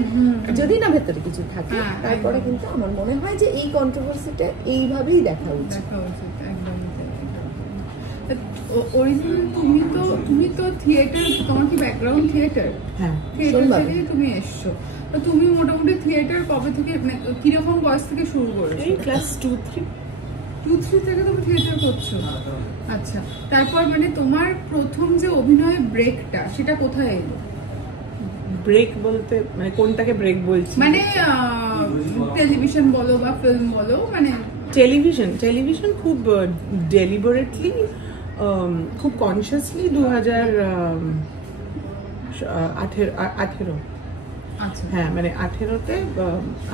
যদি না ভেতরে কিছু থাকে, তারপরে কিন্তু আমার মনে হয় যে এই কন্ট্রোভার্সিটা এইভাবেই দেখা উচিত। তুমি তো থিয়েটার, তোমার কি ব্যাকগ্রাউন্ড থিয়েটার? হ্যাঁ, থিয়েটার থেকে তুমি এসছো, তো তুমি মোটামুটি থিয়েটার কবে থেকে, মানে কিরকম বয়স থেকে শুরু করেছো? এই ক্লাস 2-3 থেকে তুমি থিয়েটার করছো? আচ্ছা, তারপর মানে তোমার প্রথম যে অভিনয় ব্রেকটা, সেটা কোথায় এলো? ব্রেক বলতে মানে কোনটাকে ব্রেক বলছি? মানে টেলিভিশন বলো বা ফিল্ম বলো, মানে টেলিভিশন খুব ডেলিবারেটলি, খুব কনসিয়াসলি 2018। আচ্ছা, হ্যাঁ, মানে 18তে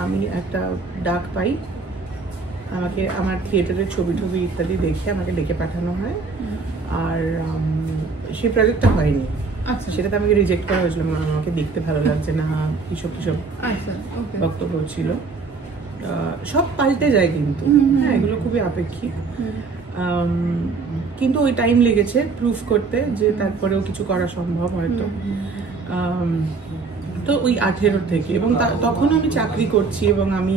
আমি একটা ডাক পাই, আমাকে আমার থিয়েটারের ছবি ইত্যাদি দেখে আমাকে ডেকে পাঠানো হয়, আর সেই প্রজেক্টটা হয়নি। আচ্ছা, সেটাতে আমাকে রিজেক্ট করা হয়েছিল, আমাকে দেখতে ভালো লাগছে না, কিসব আচ্ছা, ওকে, বক্তব্য ছিল। সব পাল্টে যায় কিন্তু, হ্যাঁ, এগুলো খুবই আপেক্ষিক, কিন্তু ওই টাইম লেগেছে প্রুফ করতে যে তারপরেও কিছু করা সম্ভব হয়তো। তো ওই 18 থেকে, এবং তখনও আমি চাকরি করছি, এবং আমি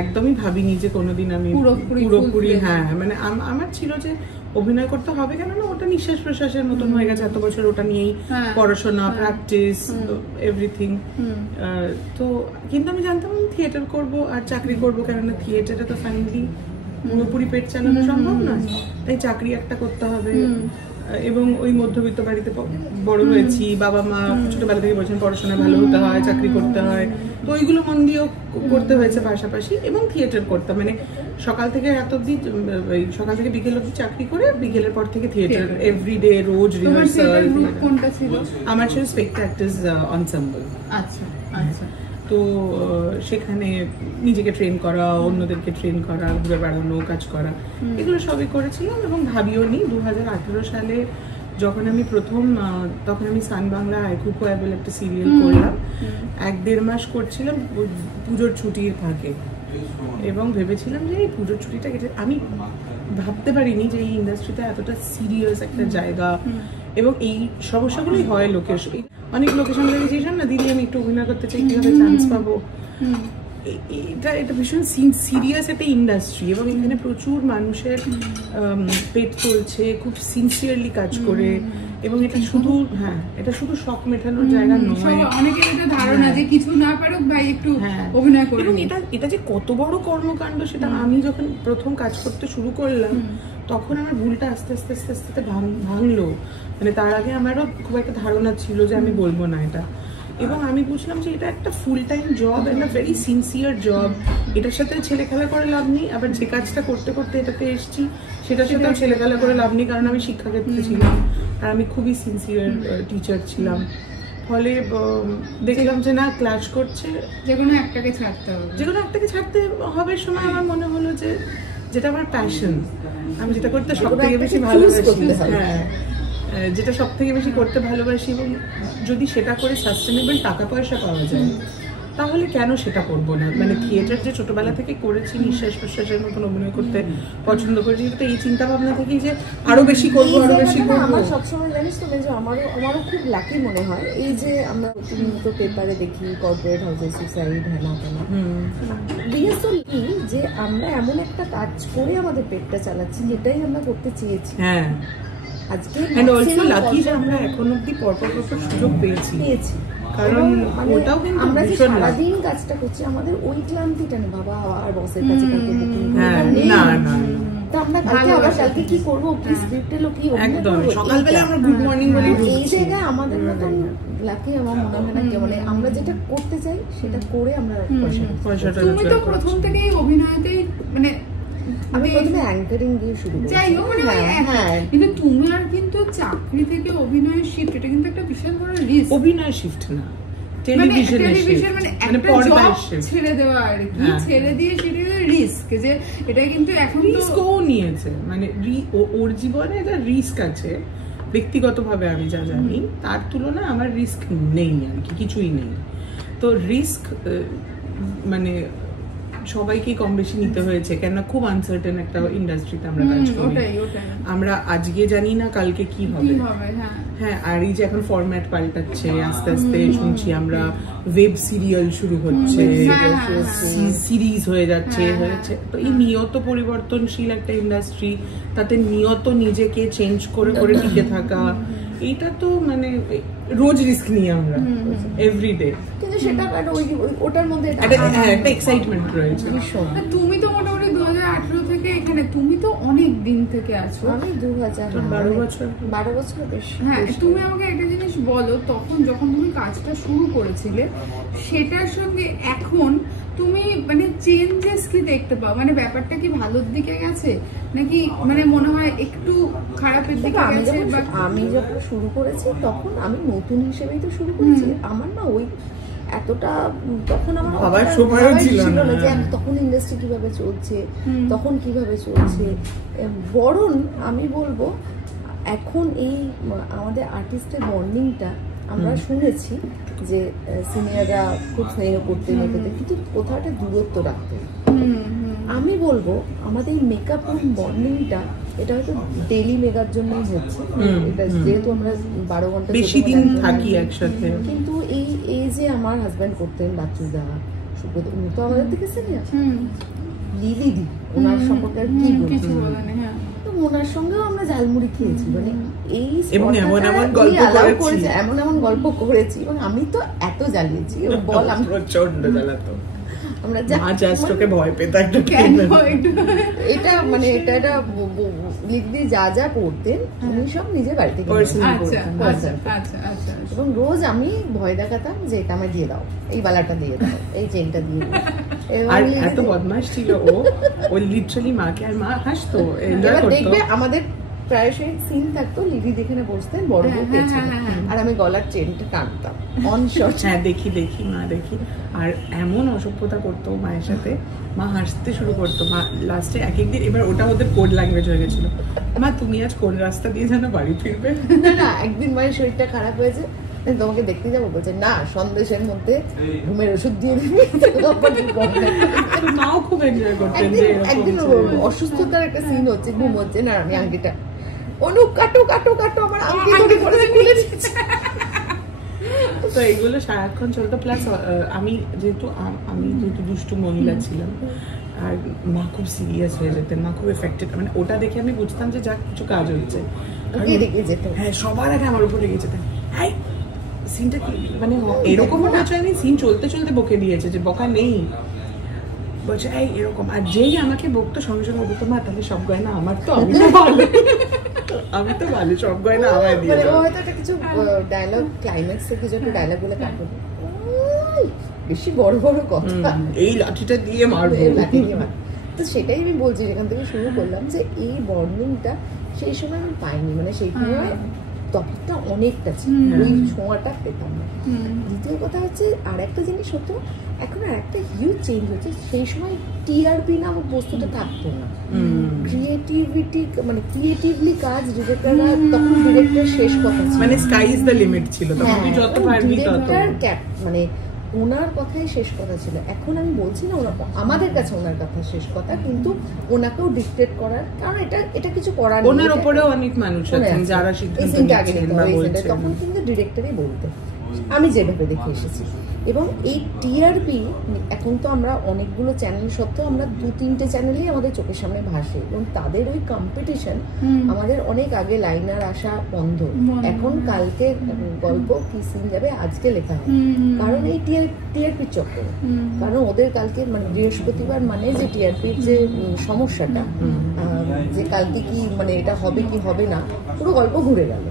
একদমই ভাবিনি যে কোনোদিন আমি পুরোপুরি, হ্যাঁ, মানে আমার ছিল যে অভিনয় করতে হবে, কেননা ওটা নিঃশ্বাস প্রশ্বাসের মতন হয়ে গেছে, এত বছর ওটা নিয়েই পড়াশোনা, প্র্যাকটিস, এভরিথিং। তো কিন্তু আমি জানতাম আমি থিয়েটার করবো আর চাকরি করবো, কেননা থিয়েটারে তো ফাইনালি পুরোপুরি পেট চালানো সম্ভব নয়, তাই চাকরি একটা করতে হবে। এবং ওই মধ্যবিত্ত বাড়িতে বড় হয়েছি, বাবা মা ছোটবেলা থেকে বলছেন পড়াশোনা ভালো হতে হয়, চাকরি করতে হয়, তো ওইগুলো মন দিয়েও করতে হয়েছে পাশাপাশি, এবং থিয়েটার করতাম, মানে সকাল থেকে রাত অব্দি, সকাল থেকে বিকেল অব্দি চাকরি করে, বিকেলের পর থেকে থিয়েটার এভরিডে, রোজ রিহার্সাল। কোনটা ছিল? আমার ছিল স্পেকট্যাক্টার্স এনসেম্বল। আচ্ছা, আচ্ছা। তো সেখানে নিজেকে ট্রেন করা, অন্যদেরকে ট্রেন করা, ঘুরে বেড়ানো, কাজ করা, এগুলো সবই করেছিলাম, এবং ভাবিও নি 2018 সালে যখন আমি তখন আমি সান বাংলা আইকুকোয়া বলে একটা সিরিয়াল করলাম, 1-1.5 মাস করছিলাম পুজোর ছুটির ফাঁকে, এবং ভেবেছিলাম যে এই পুজোর ছুটিটা কেটে, আমি ভাবতে পারিনি যে এই ইন্ডাস্ট্রিতে এতটা সিরিয়াস একটা জায়গা, এবং এই সমস্যাগুলোই হয় লোকের, অনেক লোকেশন রেজিস্ট্রেশন না, দিদি আমি একটু অভিনয় করতে চাই, কিভাবে চান্স পাবো, এটা ভীষণ সিরিয়াস একটা ইন্ডাস্ট্রি, এবং এখানে প্রচুর মানুষের পেট চলছে, খুব সিনসিয়ারলি কাজ করে, এবং এটা শুধু শখ মেটানোর জায়গা নয়। অনেকের এটা ধারণা যে কিছু না পারুক ভাই একটু অভিনয় করে, এবং এটা যে কত বড় কর্মকাণ্ড, সেটা আমি যখন প্রথম কাজ করতে শুরু করলাম তখন আমার ভুলটা আস্তে আস্তে ভাঙলো, মানে তার আগে আমারও খুব একটা ধারণা ছিল যে আমি বলবো না এটা, এবং আমি বুঝলাম যে এটা একটা ফুল টাইম জব, একটা ভেরি সিনসিয়ার জব, এটার সাথে ছেলে খেলা করে লাভ নেই, আবার যে কাজটা করতে করতে এটাতে এসেছি সেটার সাথেও ছেলে খেলা করে লাভ নেই, কারণ আমি শিক্ষাক্ষেত্রে ছিলাম আর আমি খুবই সিনসিয়ার টিচার ছিলাম। ফলে দেখলাম যে না ক্লাশ করছে, যেকোনো একটাকে ছাড়তে হবে। যেকোনো একটাকে ছাড়তে হবে। সময় আমার মনে হলো যে যেটা আমার প্যাশন, আমি যেটা করতে সব থেকে বেশি ভালোবাসি, হ্যাঁ যেটা সব থেকে বেশি করতে ভালোবাসি, এবং যদি সেটা করে সাস্টেনেবল টাকা পয়সা পাওয়া যায় তাহলে কেন সেটা করবো না। মানে থিয়েটার যে ছোটবেলা থেকে করেছি, নিঃশ্বাস প্রশ্বাসের মতন অভিনয় করতে পছন্দ করেছি, তো এই চিন্তা ভাবনা থেকেই যে আরো বেশি করবো, আরো বেশি করবো। আমার সবসময় জানিস তো যে আমারও খুব লাকি মনে হয় এই যে আমরা প্রতিনিয়ত পেপারে দেখি কর্পোরেট হাউসে সুসাইড হ্যাঁ না কি যে আমরা এমন একটা কাজ করে আমাদের পেটটা চালাচ্ছি যেটাই আমরা করতে চেয়েছি। হ্যাঁ আজকে লাকি যে আমরা এখন অব্দি পরপর সুযোগ পেয়েছি, কারণ ওটাও কিন্তু আমরা যে সারাদিন কাজটা করছি আমাদের ওই ক্লান্তিটা নেই বাবা আর বসের কাছে কালকে কি করবো, কি স্ক্রিপ্ট এলো, কি সকালবেলা আমরা গুড মর্নিং বলি, এই জায়গায় আমাদের মতন লাকি আমার মনে হয় না কেউ। মানে আমরা যেটা করতে চাই সেটা করে আমরা পয়সাটা। তুমি তো প্রথম থেকেই অভিনয়তেই মানে আমি প্রথমে অ্যাঙ্কারিং দিয়ে শুরু করি, যাই হোক হ্যাঁ, কিন্তু তুমি আর কিন্তু চাকরি থেকে অভিনয় শিফট, এটা কিন্তু একটা বিশাল বড় রিস্ক। অভিনয় শিফট না, টেলিভিশন মানে একটা জব ছেড়ে দেওয়া আর কি, ছেড়ে দিয়ে সেটা রিস্ক, যে এটা কিন্তু এখন রিস্ক ও নিয়েছে। মানে ওর জীবনে এটা রিস্ক আছে, ব্যক্তিগতভাবে আমি যা জানি তার তুলনায় আমার রিস্ক নেই আর কি, কিছুই নেই। তো রিস্ক মানে সবাইকে কম বেশি নিতে হয়েছে, কেননা খুব আনসার্টেন একটা ইন্ডাস্ট্রিতে আমরা কাজ করি। আমরা আজকে জানি না কালকে কি হবে। হ্যাঁ, আর এই যে এখন ফরম্যাট পাল্টাচ্ছে আস্তে আস্তে, শুনছি আমরা ওয়েব সিরিয়াল শুরু হচ্ছে, সিরিজ হয়ে যাচ্ছে। তো এই নিয়ত পরিবর্তনশীল একটা ইন্ডাস্ট্রি, তাতে নিয়ত নিজেকে চেঞ্জ করে করে টিকে থাকা, এইটা তো মানে রোজ রিস্ক নিই আমরা এভরিডে। কিন্তু সেটা ওটার মধ্যে একটা এক্সাইটমেন্ট রয়েছে। তুমি তো মোটামুটি 2018 থেকে এখানে, তুমি তো অনেক দিন থেকে আছো। আমি 12 বছর বেশি। হ্যাঁ, তুমি আমাকে একটা জিনিস বলো, তখন যখন তুমি কাজটা শুরু করেছিলে সেটার সঙ্গে এখন তুমি মানে চেঞ্জেস কি দেখতে পাও? মানে ব্যাপারটা কি ভালোর দিকে গেছে নাকি মানে মনে হয় একটু খারাপের দিকে গেছে? আমি যখন শুরু করেছি তখন আমি নতুন হিসেবেই তো শুরু করেছি, আমার না ওই এতটা তখন আমার ভাবার সময় ছিল না যে তখন ইন্ডাস্ট্রি কিভাবে চলছে, তখন কিভাবে চলছে। বরং আমি বলবো এখন এই আমাদের আর্টিস্টের বন্ডিংটা আমরা শুনেছি যে সিনিয়ররা খুব স্নেহ করতেন, কিন্তু কোথাও একটা দূরত্ব রাখতেন। আমি বলবো আমাদের এই মেকআপ রুম বন্ডিংটা এটা হয়তো ডেলি মেকার জন্যই হচ্ছে, এটা যেহেতু আমরা 12 ঘন্টা বেশি দিন থাকি একসাথে। কিন্তু এই যে আমার হাজব্যান্ড করতেন বাচ্চুদা, সুব্রত, তো আমাদের থেকে সিনিয়র লিলি দি, ওনার সম্পর্কে আর কি বলছি, তো ওনার সঙ্গেও আমরা ঝালমুড়ি খেয়েছি। মানে এই এমন এমন গল্প করেছি, এবং আমি তো এত জ্বালিয়েছি বল, আমি প্রচন্ড জ্বালাতো। আমরা ভয় পেতাম এটা মানে এটা লিখবি যা যা করতেন উনি সব নিজের বাড়ি থেকে, এবং রোজ আমি ভয় দেখাতাম যে এটা আমায় দিয়ে দাও, এই বালাটা দিয়ে দাও, এই চেনটা দিয়ে দাও। আর এত বদমাশ ছিল ও লিটারালি মাকে, আর মা হাসতো। দেখবে আমাদের প্রায়শই সিন থাকতো, লিডি যেখানে বসতেন বড় বউ পেছনে, আর আমি গলার চেনটা টানতাম অন শট। হ্যাঁ, দেখি মা দেখি, আর এমন অসভ্যতা করতো মায়ের সাথে, মা হাসতে শুরু করতো। মা লাস্টে এক একদিন, এবার ওটা ওদের কোড ল্যাঙ্গুয়েজ হয়ে গেছিল, মা তুমি আজ কোন রাস্তা দিয়ে যেন বাড়ি ফিরবে। না একদিন মায়ের শরীরটা খারাপ হয়েছে, তোমাকে দেখতে যাবো, বলছে না সন্দেশের মধ্যে ঘুমের ওষুধ দিয়ে দিবি। মাও খুব এনজয় করতেন। একদিন অসুস্থতার একটা সিন হচ্ছে, ঘুম হচ্ছে না, আমি আংটিটা অনু কাটো কাটো কাটো আমার আংটি ধরে পড়ে খুলে দিচ্ছে। তো এইগুলো সারাক্ষণ চলতো। প্লাস আমি যেহেতু দুষ্টু মহিলা ছিলাম, আর মা খুব সিরিয়াস হয়ে যেতেন, মা খুব এফেক্টেড। মানে ওটা দেখে আমি বুঝতাম যে যা কিছু কাজ হচ্ছে। হ্যাঁ, সবার আগে আমার উপর রেগে যেতেন, সিনটা কি মানে এরকম মনে হচ্ছে আমি সিন চলতে চলতে বকে দিয়েছে, যে বকা নেই, বলছে এই এরকম। আর যেই আমাকে বকতো সঙ্গে সঙ্গে বলতো, মা তাহলে সব গয়না আমার, তো আমি তো ভালো সব গয়না আমায় দিয়ে দাও। হয়তো একটা কিছু ডায়লগ ক্লাইম্যাক্সে কিছু একটা ডায়লগ বলে কাটবো, বেশি বড় বড় কথা, এই লাঠিটা দিয়ে মারবো, লাঠি দিয়ে মারবো। তো সেটাই আমি বলছি, যেখান থেকে শুরু করলাম যে এই বর্ণিংটা সেই সময় আমি পাইনি। মানে সেই সময় তফাৎটা অনেকটা ছিল, ওই ছোঁয়াটা পেতাম না। দ্বিতীয় কথা হচ্ছে আর একটা জিনিস হতো, এখন আর একটা হিউজ চেঞ্জ হচ্ছে, সেই সময় টিআরপি নামক বস্তুটা থাকতো না। ক্রিয়েটিভিটি মানে ক্রিয়েটিভলি কাজ ডিরেক্টররা, তখন ডিরেক্টর শেষ কথা ছিল, মানে স্কাই ইজ দ্য লিমিট ছিল, তখন তুই যত পারবি তত, মানে ওনার কথাই শেষ কথা ছিল। এখন আমি বলছি না আমাদের কাছে ওনার কথা শেষ কথা, কিন্তু ওনাকেও ডিক্টেট করার, কারণ এটা কিছু করার নেই, ওনার উপরেও অনেক মানুষ আছেন যারা সিদ্ধান্ত নিচ্ছেন বা বলছেন, তখন কিন্তু ডিরেক্টরই বলতে, আমি যেভাবে দেখে এসেছি। এবং এই টিআরপি এখন তো আমরা অনেকগুলো চ্যানেল সত্ত্বেও আমরা 2-3টে চ্যানেলই আমাদের চোখের সামনে ভাসে, এবং তাদের ওই কম্পিটিশন আমাদের অনেক আগে লাইনার আসা বন্ধ। এখন কালকে গল্প কি সিন যাবে আজকে লেখা হয়, কারণ এই টিআরপির চক্করে। কারণ ওদের কালকে মানে বৃহস্পতিবার মানে যে টিআরপির যে সমস্যাটা, যে কালকে কি মানে এটা হবে কি হবে না, পুরো গল্প ঘুরে গেল।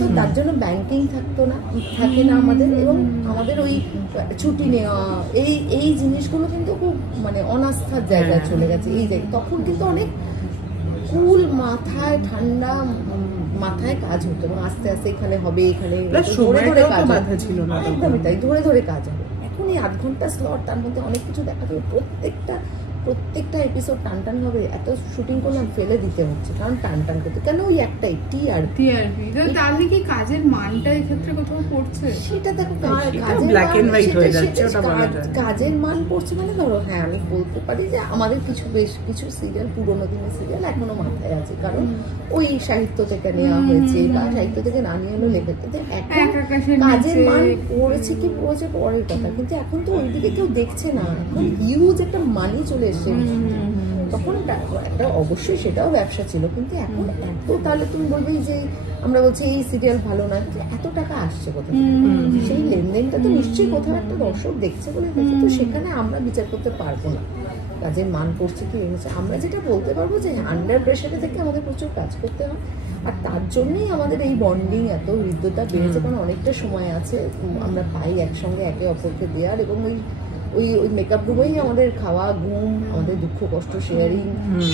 তো তার জন্য ব্যাংকিং থাকে না আমাদের, এবং আমাদের ওই ছুটি নেওয়া এই জিনিসগুলো কিন্তু খুব মানে অনাস্থার জায়গায় চলে গেছে। এই জায়গায় তখন কিন্তু অনেক কুল মাথায়, ঠান্ডা মাথায় কাজ হতো, এবং আস্তে আস্তে এখানে হবে, এখানে ধরে ধরে কাজ ছিল না, একদমই তাই, ধরে ধরে কাজ হবে। এখন এই 8 ঘন্টা স্লট, তার মধ্যে অনেক কিছু দেখা যাবে, প্রত্যেকটা এপিসোড টান হবে, এত শুটিং করলাম ফেলে দিতে হচ্ছে, কারণ টান করতে, কেন ওই একটাই টিআরপি। তাহলে কি কাজের মানটা এই ক্ষেত্রে কোথাও পড়ছে? সেটা দেখো, কাজের মান পড়ছে মানে ধরো, হ্যাঁ আমি বলতে পারি যে আমাদের বেশ কিছু সিরিয়াল, পুরোনো দিনের সিরিয়াল এখনো মাথায় আছে, কারণ ওই সাহিত্য থেকে নেওয়া হয়েছে বা সাহিত্য থেকে না নিয়ে এলো লেখা, কিন্তু কাজের মান পড়েছে কি পড়েছে পরের কথা, কিন্তু এখন তো ওইদিকে কেউ দেখছে না, এখন হিউজ একটা মানি চলে এসে, তখন একটা অবশ্যই সেটাও ব্যবসা ছিল, কিন্তু এখন এত, তাহলে তুমি বলবে যে আমরা বলছি এই সিরিয়াল ভালো না, এত টাকা আসছে কোথায়, সেই লেনদেনটা তো নিশ্চয়ই কোথাও একটা দর্শক দেখছে বলে দেখছে, তো সেখানে আমরা বিচার করতে পারবো না কাজের মান পড়ছে কি হয়েছে। আমরা যেটা বলতে পারবো যে আন্ডার প্রেশারে থেকে আমাদের প্রচুর কাজ করতে হয়, আর তার জন্যই আমাদের এই বন্ডিং এত হৃদ্যতা বেড়েছে, কারণ অনেকটা সময় আছে আমরা পাই একসঙ্গে একে অপরকে দেওয়ার, এবং ওই মেকআপ রুমেই আমাদের খাওয়া, ঘুম, আমাদের দুঃখ কষ্ট শেয়ারিং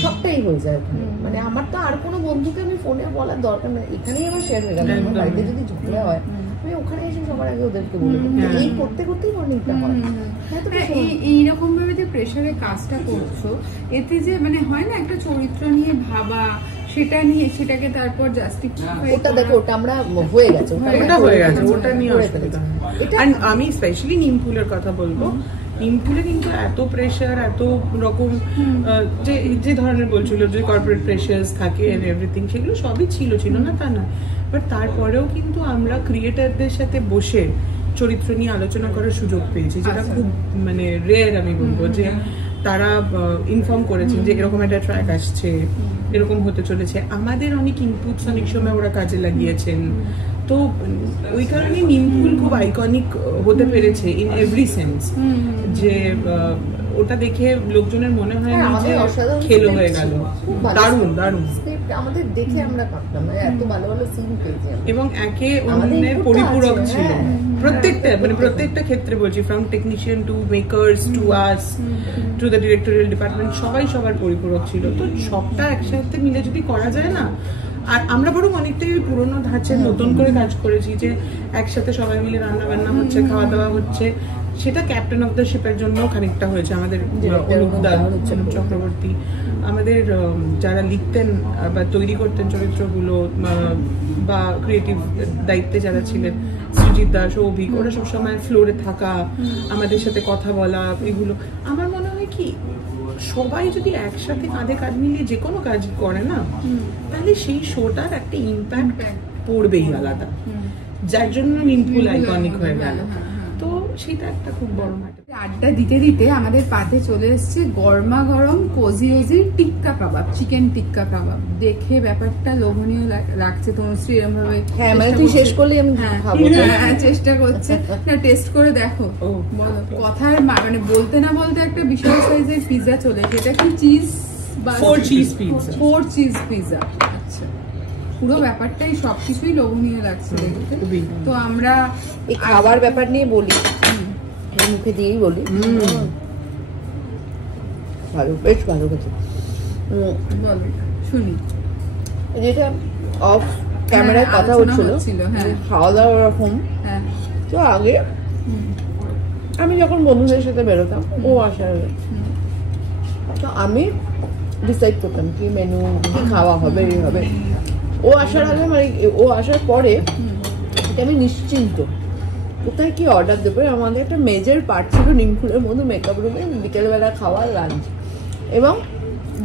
সবটাই হয়ে যায় ওখানে। মানে আমার তো আর কোনো বন্ধুকে আমি ফোনে বলার দরকার নেই, এখানেই আমার শেয়ার হয়ে গেল। আমার বাড়িতে যদি ঝগড়া হয় আমি ওখানে এসে সবার আগে ওদেরকে বলে এই করতে করতেই বন্ডিংটা হয়। এইরকম ভাবে যে প্রেশারে কাজটা করছো, এতে যে মানে হয় না একটা চরিত্র নিয়ে ভাবা, সেটা নিয়ে সেটাকে তারপর জাস্টিফাই, ওটা দেখো ওটা আমরা হয়ে গেছে, ওটা নিয়ে আমি স্পেশালি নিমফুলের কথা বলবো। নিমফুলে কিন্তু এত প্রেশার, এত রকম যে ধরনের বলছিল যে কর্পোরেট প্রেশার্স থাকে এন্ড এভরিথিং, সেগুলো সবই ছিল না তা না, বাট তারপরেও কিন্তু আমরা ক্রিয়েটারদের সাথে বসে চরিত্র নিয়ে আলোচনা করার সুযোগ পেয়েছি, যেটা খুব মানে রেয়ার আমি বলবো, যে তারা ইনফর্ম করেছেন যে এরকম একটা ট্র্যাক আসছে, এরকম হতে চলেছে, আমাদের অনেক ইনপুটস অনেক সময় ওরা কাজে লাগিয়েছেন। তো ওই কারণে নিমফুল খুব আইকনিক হতে পেরেছে ইন এভরি সেন্স, যে ওটা দেখে লোকজনের মনে হয় না যে খেলো হয়ে গেল, দারুণ আমাদের দেখে আমরা ভাবতাম এত ভালো ভালো সিন পেয়েছি, এবং একে অন্যের পরিপূরক ছিল প্রত্যেকটা ক্ষেত্রে বলছি, from technician to makers to us to the directorial department, সবার পরিপূরক ছিল। তো সবটা একসাথে মিলে যদি করা যায় না, আর আমরা বরং অনেকটাই পুরোনো ধাঁচের নতুন করে কাজ করেছি, যে একসাথে সবাই মিলে রান্না বান্না হচ্ছে, খাওয়া দাওয়া হচ্ছে, সেটা ক্যাপ্টেন অফ দ্য শিপের জন্য খানিকটা হয়েছে। আমাদের অনুপ চক্রবর্তী, আমাদের যারা লিখতেন বা তৈরি করতেন চরিত্রগুলো বা ক্রিয়েটিভ দায়িত্বে যারা ছিলেন, সৃজিত দাস, অভিক, ওরা সবসময় ফ্লোরে থাকা, আমাদের সাথে কথা বলা, এগুলো আমার মনে হয় কি সবাই যদি একসাথে কাঁধে কাঁধ মিলিয়ে যে কোনো কাজ করে না, তাহলে সেই শোটার একটা ইম্প্যাক্ট পড়বেই আলাদা, যার জন্য নিমফুল আইকনিক হয়ে গেল। তো সেটা একটা খুব বড় ম্যাটার। আড্ডা দিতে দিতে আমাদের পাতে চলে এসেছে গরমা গরম কোজিওজির টিক্কা কাবাব, চিকেন টিক্কা কাবাব। দেখে ব্যাপারটা লোভনীয় লাগছে। তনুশ্রী এরকম ভাবে শেষ করলে আমি চেষ্টা করছে, টেস্ট করে দেখো। বলো, কথার মানে বলতে না বলতে একটা বিশাল সাইজের পিৎজা চলে, সেটা কি চিজ বা 4 চিজ পিৎজা। আচ্ছা, পুরো ব্যাপারটাই সবকিছুই লোভনীয় লাগছে দেখতে। তো আমরা এই খাবার ব্যাপার নিয়ে বলি, মুখে দিয়েই বলি, ভালো, বেশ ভালো গেছে। বলো শুনি। যেটা অফ ক্যামেরায় কথা আলোচনা হচ্ছিল, হ্যাঁ খাওয়া দাওয়া ওরকম। হ্যাঁ তো আগে আমি যখন বন্ধুদের সাথে বেরোতাম, ও আসার আগে, তো আমি ডিসাইড করতাম কি মেনু, কি খাওয়া হবে, এই হবে। ও আসার আগে মানে ও আসার পরে আমি নিশ্চিন্ত কোথায় কি অর্ডার দেবে। আমাদের একটা মেজর পার্ট ছিল নিমফুলের মধ্যে মেকআপ রুমে বিকেলবেলা খাওয়া, লাঞ্চ, এবং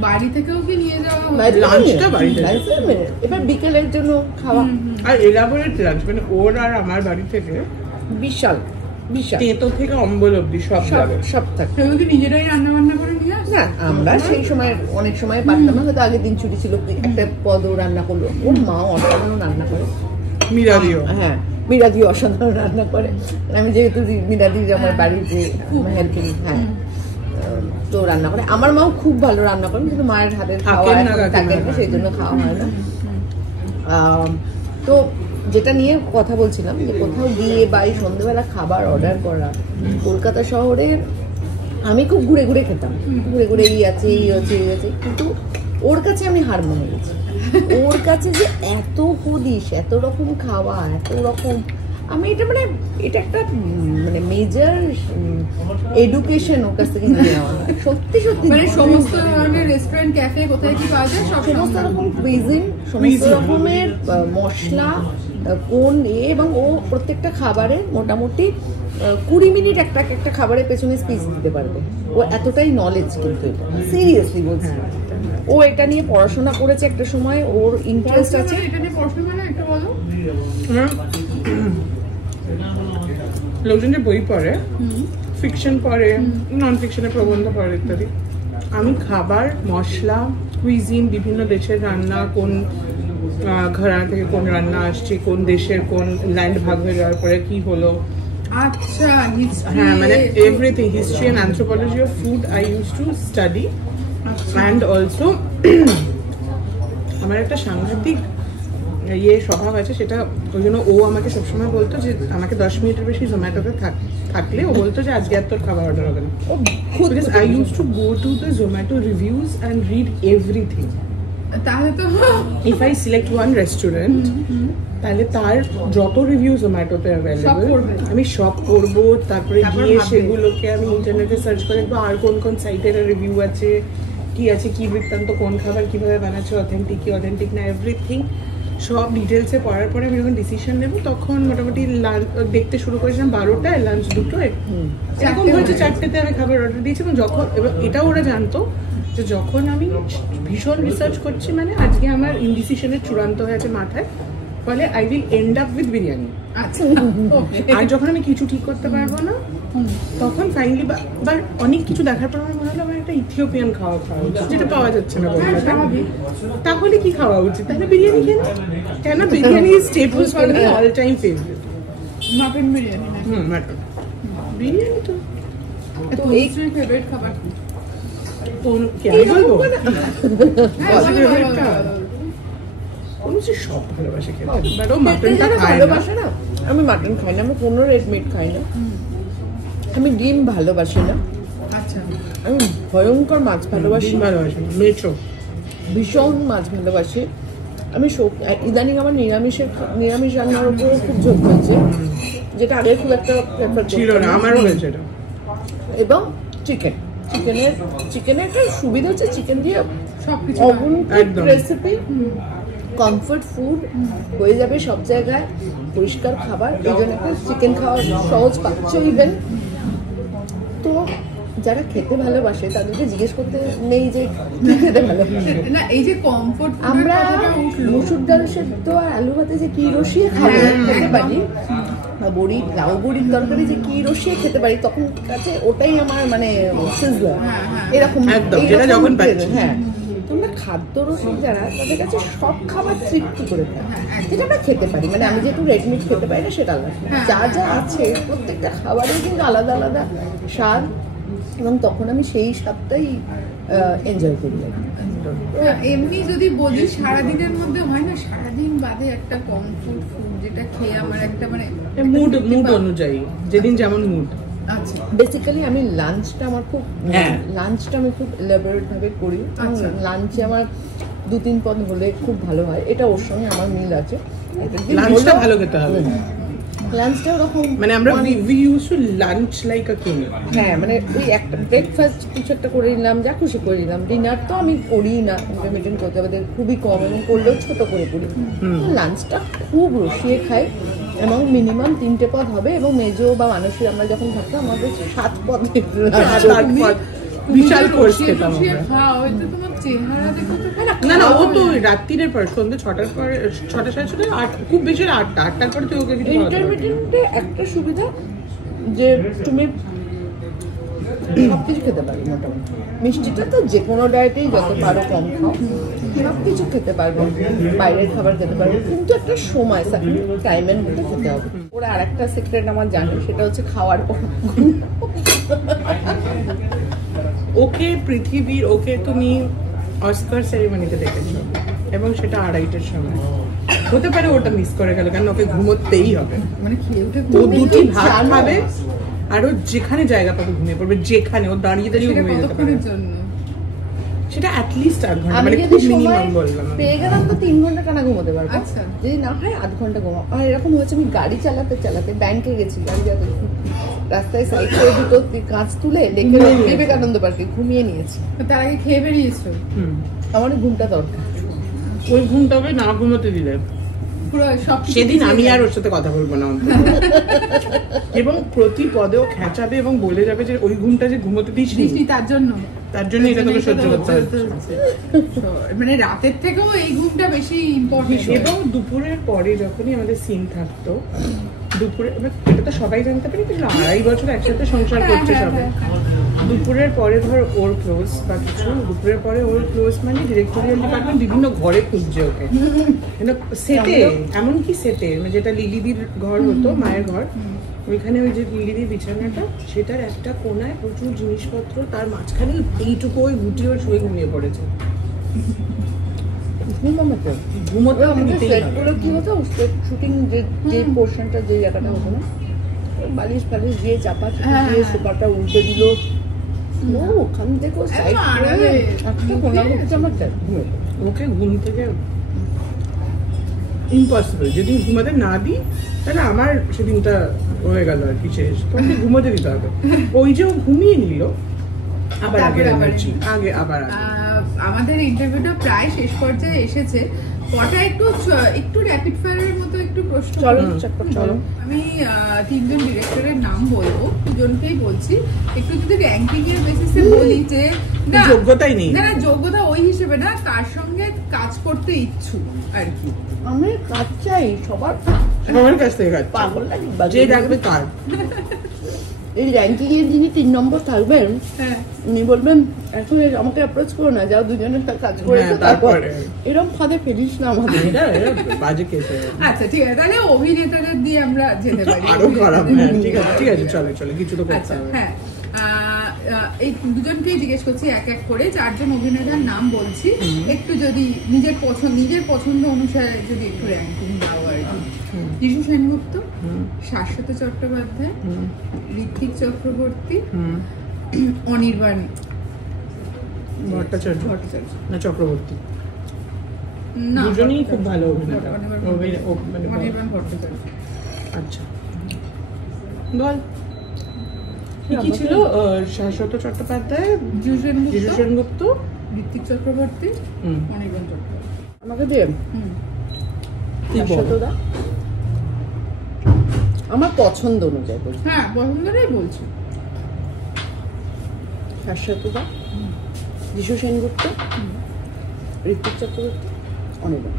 বাড়ি থেকেও কি নিয়ে যাওয়া হয়? লাঞ্চটা বাড়িতে। এবার বিকেলের জন্য খাওয়া। আর এলাবোরেট লাঞ্চ, মানে ওর আর আমার বাড়ি থেকে বিশাল বিশাল তেতো থেকে অম্বল অব্দি সব যাবে। সব থাকে। সেগুলো কি নিজেরাই রান্না বান্না করে নিয়ে আসে? না, আমরা সেই সময় অনেক সময় পারতাম না, হয়তো আগের দিন ছুটি ছিল, একটা পদও রান্না করলো। ওর মা অসাধারণ রান্না করে, মিরাদিও। হ্যাঁ মিরাদি অসাধারণ রান্না করে। আমি যেহেতু মিরাদির আমার বাড়ির যে হেল্পিং, হ্যাঁ, তো রান্না করে। আমার মাও খুব ভালো রান্না করেন, কিন্তু মায়ের হাতের খাওয়া থাকে না, সেই জন্য খাওয়া হয় না। তো যেটা নিয়ে কথা বলছিলাম, যে কোথাও গিয়ে বাড়ি সন্ধ্যেবেলা খাবার অর্ডার করা, কলকাতা শহরে আমি খুব ঘুরে ঘুরে খেতাম, ঘুরে ঘুরে এই আছে এই আছে এই আছে, কিন্তু ওর কাছে আমি হার মেনে গেছি। ওর কাছে যে এত হদিশ, এত রকম খাওয়া, এত রকম, আমি এটা মানে এটা একটা মানে মেজর এডুকেশন ওর কাছ থেকে নিয়ে নেওয়া। সত্যি সত্যি মানে সমস্ত ধরনের রেস্টুরেন্ট, ক্যাফে কোথায় কি পাওয়া যায় সব সমস্ত রকম কুইজিন, সমস্ত রকমের মশলা, কোন এবং ও প্রত্যেকটা খাবারে মোটামুটি 20 মিনিট একটা খাবারের পেছনে স্পিচ দিতে পারবে। ও এতটাই নলেজ, কিন্তু সিরিয়াসলি বলছি। ও এটা নিয়ে পড়াশোনা করেছে একটা সময়, ওর ইন্টারেস্ট আছে। এটা নিয়ে পড়াশোনা মানে একটু বলো। লোকজন যে বই পড়ে, ফিকশন পড়ে, নন ফিকশনে প্রবন্ধ পড়ে ইত্যাদি, আমি খাবার, মশলা, কুইজিন, বিভিন্ন দেশের রান্না, কোন ঘরানা থেকে কোন রান্না আসছে, কোন দেশের কোন ল্যান্ড ভাগ হয়ে যাওয়ার পরে কি হলো, আচ্ছা, হ্যাঁ, মানে everything, history and anthropology of food I use to study. And also আমার একটা সাংঘাতিক স্বভাব আছে, সেটা ওই জন্য ও আমাকে সবসময় বলতো যে আমাকে 10 মিনিটের বেশি জোম্যাটোতে থাকলে ও বলতো যে আজকে আর তোর খাবার অর্ডার হবে না। Because I used to go to the Zomato reviews and read everything. তাহলে তো If I select one restaurant, তাহলে তার যত রিভিউ জোম্যাটোতে অ্যাভেলেবল আমি সব পড়বো, তারপরে গিয়ে সেগুলোকে আমি ইন্টারনেটে সার্চ করে দেখবো আর কোন কোন সাইটের রিভিউ আছে, কি আছে, কি বৃত্তান্ত, কোন খাবার কিভাবে বানাচ্ছে, অথেন্টিক কি অথেন্টিক না, এভরিথিং সব ডিটেলসে পড়ার পরে আমি যখন ডিসিশন নেবো, তখন মোটামুটি দেখতে শুরু করেছিলাম 12টায়, লাঞ্চ 2টোয়, এরকম হয়েছে 4টেতে আমি খাবার অর্ডার দিয়েছি। এবং যখন এটাও ওরা জানতো যে যখন আমি ভীষণ রিসার্চ করছি, মানে আজকে আমার ইনডিসিশনের চূড়ান্ত হয়েছে মাথায়, ফলে I will end up with biryani. আচ্ছা, আর যখন আমি কিছু ঠিক করতে পারবো না, তখন ফাইনালি বা অনেক কিছু দেখার পর আমার মনে হলো আমার একটা ইথিওপিয়ান খাওয়া উচিত, যেটা পাওয়া যাচ্ছে না কলকাতায়। তাহলে কি খাওয়া উচিত? তাহলে বিরিয়ানি কেন biryani staple for me all time favourite. Mutton biryani. Mutton biryani তো এই ফেভারিট খাবার কোন কি আমি বলবো? সব ভালোবাসে খেতে, বাট ও মাটনটা ভালোবাসে না। আমি মাটন খাই না, আমি কোনো রেড মিট খাই না, আমি ডিম ভালোবাসি না। আচ্ছা, আমি ভয়ঙ্কর মাছ ভালোবাসি, মেছো ভীষণ মাছ ভালোবাসি আমি। ইদানিং আমার নিরামিষ রান্নার উপর খুব ঝোঁক হয়েছে, যেটা আগে খুব একটা প্রেফার ছিল না, আমারও হয়েছে। এবং চিকেনের একটা সুবিধা হচ্ছে, চিকেন দিয়ে সবকিছু রেসিপি, কমফোর্ট ফুড হয়ে যাবে সব জায়গায়, পরিষ্কার খাবার, এই জন্য একটা চিকেন খাওয়া সহজ পাচ্ছ ইভেন। তো যারা খেতে ভালোবাসে তাদেরকে জিজ্ঞেস করতে নেই যে কি খেতে ভালোবাসে না। এই যে কমফোর্ট, আমরা মসুর ডাল সেদ্ধ আর আলু ভাতে যে কি রসিয়ে খাবো খেতে পারি, বা বড়ি, লাউ বড়ির তরকারি যে কি রসিয়ে খেতে পারি, তখন কাছে ওটাই আমার মানে সিজলার এরকম। হ্যাঁ, তোমরা খাদ্য রসিক যারা, তাদের কাছে সব খাবার তৃপ্তি করে দেয়, যেটা আমরা খেতে পারি। মানে আমি যেহেতু রেড মিট খেতে পারি না, সেটা আলাদা। যা যা আছে প্রত্যেকটা খাবারের কিন্তু আলাদা আলাদা স্বাদ, এবং তখন আমি সেই স্বাদটাই এনজয় করি। এমনি যদি বলি সারাদিনের মধ্যে হয় না, সারাদিন বাদে একটা কমফোর্ট ফুড যেটা খেয়ে আমার একটা মানে মুড অনুযায়ী, যেদিন যেমন মুড। আচ্ছা, বেসিক্যালি আমি লাঞ্চটা আমি খুব এলাবোরেট ভাবে করি। লাঞ্চে আমার 2-3 পদ হলে খুব ভালো হয়, এটা ওর সঙ্গে আমার মিল আছে। লাঞ্চটা ভালো খেতে হবে, লাঞ্চটা ওরকম মানে আমরা we used to lunch like a king। হ্যাঁ, মানে ওই একটা ব্রেকফাস্ট কিছু একটা করে নিলাম, যা খুশি করে নিলাম। ডিনার তো আমি করি না, ইন্টারমিডিয়েন্ট করতে হবে, খুবই কম, এবং করলেও ছোট করে করি। লাঞ্চটা খুব রসিয়ে খাই, এবং মিনিমাম 3টে পদ হবে, এবং মেজো বা মানসী আমরা যখন থাকতাম আমাদের 7 পদ বিশাল কোর্স খেতাম আমরা। তোমার চেহারা দেখো তো, না না, ও তো রাত্রির পর সন্ধ্যে 6টার পর 6টা 6:30, 8 খুব বেশি 8টার পরে তুই ওকে কিছু খাওয়াতে পারবি। ইন্টারমিডিয়েন্টে একটা সুবিধা যে তুমি সবকিছু খেতে পারবে মোটামুটি। মিষ্টিটা তো যে কোনো ডায়েটেই যত পারো কম খাও, সব কিছু খেতে পারবো, বাইরের খাবার খেতে পারবো, কিন্তু একটা সময় টাইমের মধ্যে খেতে হবে। ওরা আর একটা সিক্রেট আমার জানে, সেটা হচ্ছে খাওয়ার পর ওকে পৃথিবীর, ওকে তুমি অস্কার সেরিমনিতে দেখেছো, এবং সেটা 2:30টার সময়। হতে পারে ওটা মিস করে গেল, কারণ ওকে ঘুমোতেই হবে, মানে খেয়ে উঠে ও 2টি ভাত খাবে, আর ও যেখানে জায়গা পাবে ঘুমিয়ে পড়বে, যেখানে ও দাঁড়িয়ে দাঁড়িয়ে ঘুমিয়ে যেতে পারে। সেটা অ্যাটলিস্ট 8 ঘন্টা, মানে খুব মিনিমাম বললাম। পেয়ে গেলাম তো 3 ঘন্টা টানা ঘুমোতে পারবো, আচ্ছা। যদি না হয় 8 ঘন্টা ঘুমাও। আর এরকম হয়েছে, আমি গাড়ি চালাতে চালাতে ব্যাংকে গেছি, গাড়ি চালাতে রাস্তায় সাইড করে দুটো কাঁচ তুলে লেকে বিবেকানন্দ পার্কে ঘুমিয়ে নিয়েছি। তার আগে খেয়ে বেরিয়েছো? আমার ঘুমটা দরকার। ওই ঘুমটাকে না ঘুমোতে দিলে পুরো সব সেদিন আমি আর ওর সাথে কথা বলবো না অন্তত। এবং প্রতি পদেও খেঁচাবে এবং বলে যাবে যে ওই ঘুমটা যে ঘুমোতে দিসনি, তার জন্য এটা তোকে সহ্য করতে হচ্ছে। মানে রাতের থেকেও এই ঘুমটা বেশি ইম্পর্টেন্ট। এবং দুপুরের পরে যখনই আমাদের সিন থাকতো, দুপুরে এটা তো সবাই জানতে পারি, কিন্তু 2.5 বছর একসাথে সংসার করছে সবাই। দুপুরের পরে ধর ওর ক্লোজ বা কিছু, দুপুরের পরে ওর ক্লোজ মানে ডিরেক্টোরিয়াল ডিপার্টমেন্ট বিভিন্ন ঘরে খুঁজছে ওকে, সেটে, এমনকি সেটে যেটা লিলিদির ঘর হতো, মায়ের ঘর, ওইখানে ওই যে লিলিদির বিছানাটা, সেটার একটা কোনায় প্রচুর জিনিসপত্র, তার মাঝখানে এইটুকু ওই গুটি ওর শুয়ে ঘুমিয়ে পড়েছে। ঘুমোতে আমাদের সেটগুলো কি হতো, শুটিং যে পোর্শনটা, যে জায়গাটা হতো না, বালিশ ফালিশ দিয়ে চাপা দিয়ে সোফাটা উল্টে দিল, ওখান থেকে সাইড করে একটা কোনার মধ্যে আমার ওকে ঘুম থেকে ইম্পসিবল। যেদিন ঘুমাতে না দিই, তাহলে আমার সেদিনটা হয়ে গেল আর কি, শেষ। তোমাকে ঘুমোতে দিতে হবে। ওই যে ও ঘুমিয়ে নিল, আবার আবার আমাদের ইন্টারভিউটা প্রায় শেষ পর্যায়ে এসেছে। কটা একটু র্যাপিড ফায়ারের মতো একটু প্রশ্ন। চলো। আমি 3 জন ডিরেক্টরের নাম বলবো, 2 জনকেই বলছি। একটু যদি র্যাঙ্কিং এর বেসিসে বলি যে না, যোগ্যতাই নেই, না যোগ্যতা ওই হিসেবে না, তার সঙ্গে কাজ করতে ইচ্ছুক আর কি। আমি কাজ চাই সবার কাছ থেকে, পাগল লাগে যে ডাকবে তার। এই র্যাঙ্কিং এর যিনি 3 নম্বর থাকবেন, উনি বলবেন এখন আমাকে অ্যাপ্রোচ করো না, যাও দুজনের সাথে কাজ করে তারপর এরকম ফাঁদে ফেলিস না আমাদের। বাজে কেস। আচ্ছা ঠিক আছে, তাহলে অভিনেতাদের দিয়ে আমরা যেতে পারি। আরো খারাপ। ঠিক আছে, চলে কিছু তো করতে হবে। হ্যাঁ, এই 2 জনকেই জিজ্ঞেস করছি এক এক করে। 4 জন অভিনেতার নাম বলছি, একটু যদি নিজের পছন্দ অনুসারে যদি একটু র্যাঙ্কিং দাও আর কি। যিশু সেনগুপ্ত, শাশ্বত চট্টোপাধ্যায়, ঋত্বিক চক্রবর্তী, অনির্বাণ ভট্টাচার্য না চক্রবর্তী, দুজনেই খুব ভালো অভিনেতা। অনির্বাণ ভট্টাচার্য। আচ্ছা বল কি ছিল? শাশ্বত চট্টোপাধ্যায়, যিশু সেনগুপ্ত, ঋত্বিক চক্রবর্তী, অনির্বাণ চট্টোপাধ্যায়। আমাকে দিয়ে শাশ্বতদা আমার পছন্দ অনুযায়ী বলছি। হ্যাঁ, পছন্দটাই বলছি। শাশ্বতদা, যিশু সেনগুপ্ত, ঋত্বিক চক্রবর্তী, অনির্বাণ।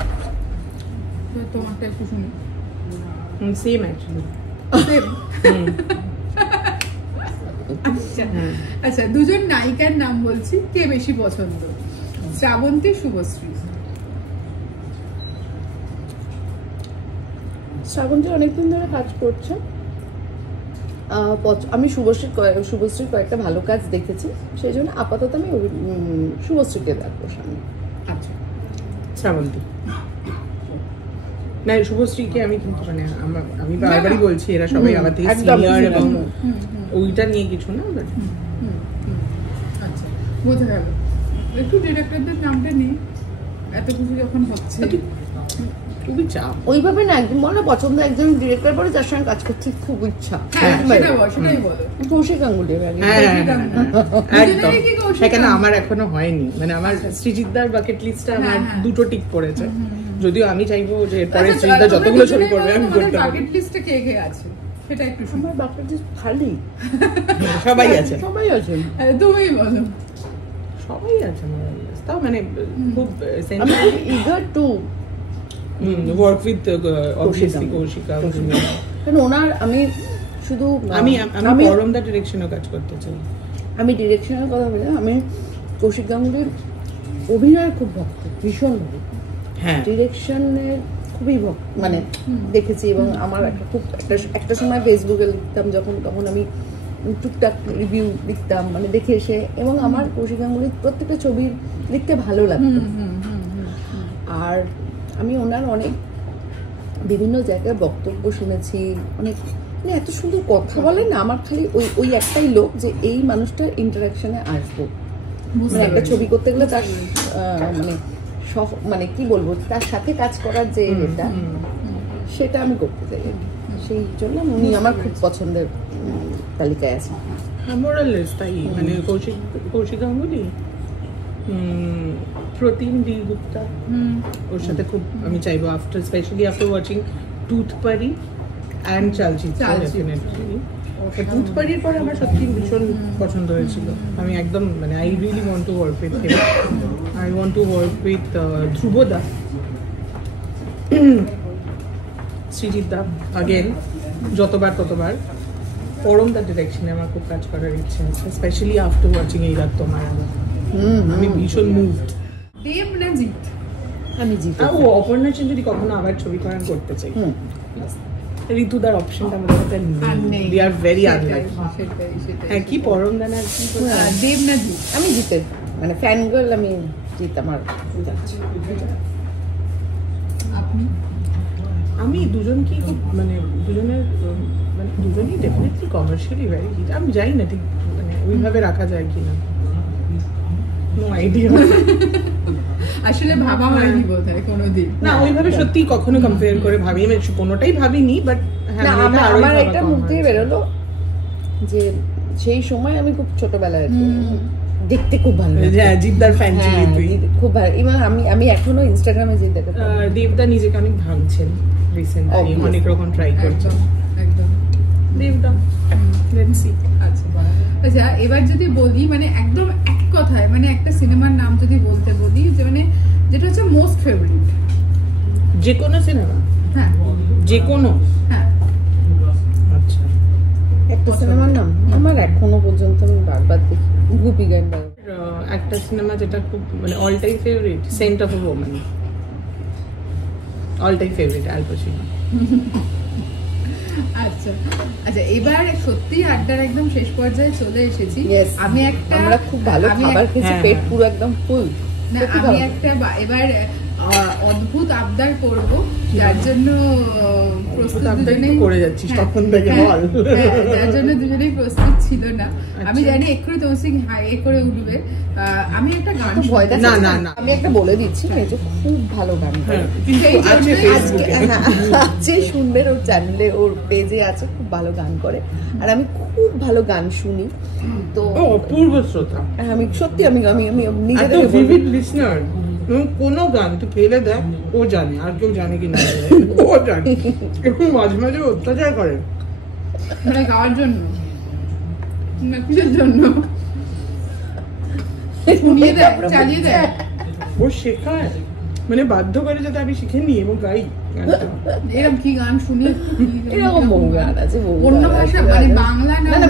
তোমারটা একটু শুনি। Same actually. আচ্ছা, 2 জন নায়িকার নাম বলছি, কে বেশি পছন্দ? শ্রাবন্তী, শুভশ্রী। শ্রাবন্তী অনেকদিন ধরে কাজ করছে, আমি শুভশ্রীর কয়েকটা ভালো কাজ দেখেছি, সেই জন্য আপাতত আমি শুভশ্রীকে দেখবো সামনে। আচ্ছা, শ্রাবন্তী না, শুভশ্রীকে আমি কিন্তু মানে আমি বারবারই বলছি, এরা সবাই আমার থেকে সিনিয়র, এবং ওইটা নিয়ে কিছু না। আচ্ছা, বোঝা গেল। একটু ডিরেক্টরদের নামটা নেই এত কিছু যখন হচ্ছে। খুবই চাপ। ওইভাবে না, একদম মনে পছন্দ একজন ডিরেক্টর পরে যার সঙ্গে কাজ করতে খুব ইচ্ছা। হ্যাঁ সেটাই বলো। কৌশিক গাঙ্গুলি। একদম। সেখানে আমার এখনো হয়নি, মানে আমার সৃজিতদার বাকেট লিস্টে আমার 2টো টিক পড়েছে, যদিও আমি চাইবো যে পরে সৃজিতদা যতগুলো ছবি করবে আমি করতে পারি। বাকেট লিস্টে কে কে আছে সেটা একটু আমার বাকেট লিস্ট খালি। সবাই আছে, সবাই আছে। তুমিই বলো। সবাই আছে আমার লিস্ট, তাও মানে খুব eager to work with obviously Kaushika. কারণ ওনার আমি শুধু আমি পরম দা ডিরেকশনে কাজ করতে চাই। আমি ডিরেকশনের কথা বলি, আমি কৌশিক গাঙ্গুলির অভিনয়ের খুব ভক্ত, ভীষণ ভক্ত। হ্যাঁ, ডিরেকশনের খুবই ভক্ত, মানে দেখেছি। এবং আমার একটা সময় ফেসবুকে লিখতাম যখন, তখন আমি টুকটাক রিভিউ লিখতাম, মানে দেখে এসে। এবং আমার কৌশিক গাঙ্গুলির প্রত্যেকটা ছবি লিখতে ভালো লাগতো। আর আমি ওনার অনেক বিভিন্ন জায়গায় বক্তব্য শুনেছি, অনেক মানে এত সুন্দর কথা বলেন না। আমার খালি ওই একটাই লোক যে এই মানুষটার ইন্টারাকশনে আসবো, মানে একটা ছবি করতে গেলে তার মানে কি বলবো, তার সাথে কাজ করার যে এটা, সেটা আমি করতে চাই। সেই জন্য উনি আমার খুব পছন্দের তালিকায় আছে। তাই মানে কৌশিক গাঙ্গুলি, প্রতিম বি গুপ্তা, ওর সাথে খুব আমি চাইবো specially after watching Tuthpari and Chaalchitro. টুথপারির পর আমার সত্যি ভীষণ পছন্দ হয়েছিল। আমি একদম মানে I really want to work with him. I want to work with ধ্রুবদা, সৃজিতদা আগেন, যতবার ততবার। পরম দা ডিরেকশনে আমার খুব কাজ করার ইচ্ছে আছে, স্পেশালি আফটার ওয়াচিং এই রাত তোমার। আমি ভীষণ মুভড। দেব না জিৎ? আমি জিৎ। অপর্ণা সেন যদি কখনো আবার ছবি করেন করতে চাই। ঋতুদার অপশনটা আমাদের কাছে নেই। We are very unlucky. হ্যাঁ, কি পরম দা না দেব না জিৎ? আমি জিতের মানে ফ্যান গার্ল, আমি জিৎ আমার যাচ্ছে। আপনি? আমি দুজনকেই খুব মানে দুজনের মানে দুজনই ডেফিনেটলি কমার্শিয়ালি ভেরি হিট। আমি জানি না ঠিক মানে ওইভাবে রাখা যায় কিনা, নো আইডিয়া। আসলে ভাবা হয়নি বোধহয় কোনোদিন। না ওইভাবে সত্যি কখনো কম্পেয়ার করে ভাবি, আমি কোনোটাই ভাবিনি। বাট না, আমার একটা মুখ দিয়ে বেরোলো যে সেই সময় আমি খুব ছোটবেলায় দেখতে খুব ভালো লাগে। জিদ্দার ফ্যান ছিলি তুই? খুব ভালো। এবং আমি এখনো ইনস্টাগ্রামে জিদ্দাকে দেবদা নিজেকে অনেক ভাঙছেন রিসেন্টলি, অনেক রকম ট্রাই করছেন। একদম দেবদা, লেটস সি। আচ্ছা, এবার যদি বলি মানে একদম এক কথায়, মানে একটা সিনেমার নাম যদি বলতে বলি, যে মানে যেটা হচ্ছে মোস্ট ফেভারিট, যে কোনো সিনেমা? হ্যাঁ, যে কোনো। হ্যাঁ, আচ্ছা, একটা সিনেমার নাম আমার এখনো পর্যন্ত আমি বারবার দেখি, গুপি গান। একটা সিনেমা যেটা খুব মানে all time favourite, Scent of a Woman. All time favourite, Al Pacino. আচ্ছা আচ্ছা, এবার সত্যি আড্ডার একদম শেষ পর্যায়ে চলে এসেছি। আমরা খুব ভালো খাবার খেয়েছি, পেট পুরো একদম ফুল। না, আমি একটা এবার অদ্ভুত আবদার করব, যার জন্য প্রস্তুত দুজনেই করে যাচ্ছিস তখন থেকে বল। যার জন্য দুজনেই প্রস্তুত ছিল না। আমি জানি এক্ষুনি তোমার সঙ্গে হাই করে উঠবে। আমি একটা গান, না না না, আমি একটা বলে দিচ্ছি, মেজো খুব ভালো গান করে। আজকে শুনবেন, ওর চ্যানেলে ওর পেজে আছে, খুব ভালো গান করে। আর আমি খুব ভালো গান শুনি, তো অপূর্ব শ্রোতা আমি সত্যি আমি নিজেদের লিসনার। কোনো গান তুই ফেলে দেখ, ও জানে, আর কেউ জানে কিনা ও জানে। একটু মাঝে মাঝে অত্যাচার করে মানে গাওয়ার জন্য না কিসের জন্য, শুনিয়ে দেয়, চালিয়ে দেয়, ও শেখায়, মানে বাধ্য করে যাতে আমি শিখে নিই এবং গাই। এরকম কি গান শুনি? এরকম বহু গান আছে, অন্য ভাষা, মানে বাংলা না,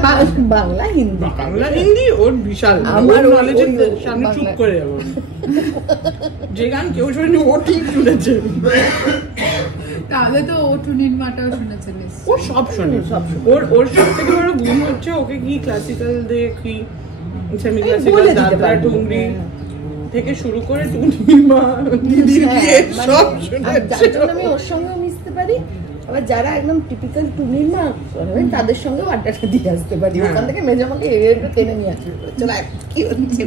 বাংলা হিন্দি। বাংলা হিন্দি ওর বিশাল, আমার নলেজের সামনে চুপ করে যাবো। যে গান কেউ শুনেনি ও ঠিক শুনেছে। তাহলে তো ও টুনির মাটাও শুনেছে। ও সব শোনে, ওর সব থেকে বড় গুণ হচ্ছে ওকে কি ক্লাসিক্যাল দেখি, সেমি ক্লাসিক্যাল, দাদরা টুংরি থেকে শুরু করে টুনির মা, দিদির বিয়ে সব শুনেছে। আমি ওর সঙ্গে মিশতে পারি, আবার যারা একদম টিপিক্যাল টুনির মা তাদের সঙ্গেও আড্ডাটা দিয়ে আসতে পারি। ওখান থেকে মেজে আমাকে টেনে নিয়ে আসবে, চলো কি হচ্ছে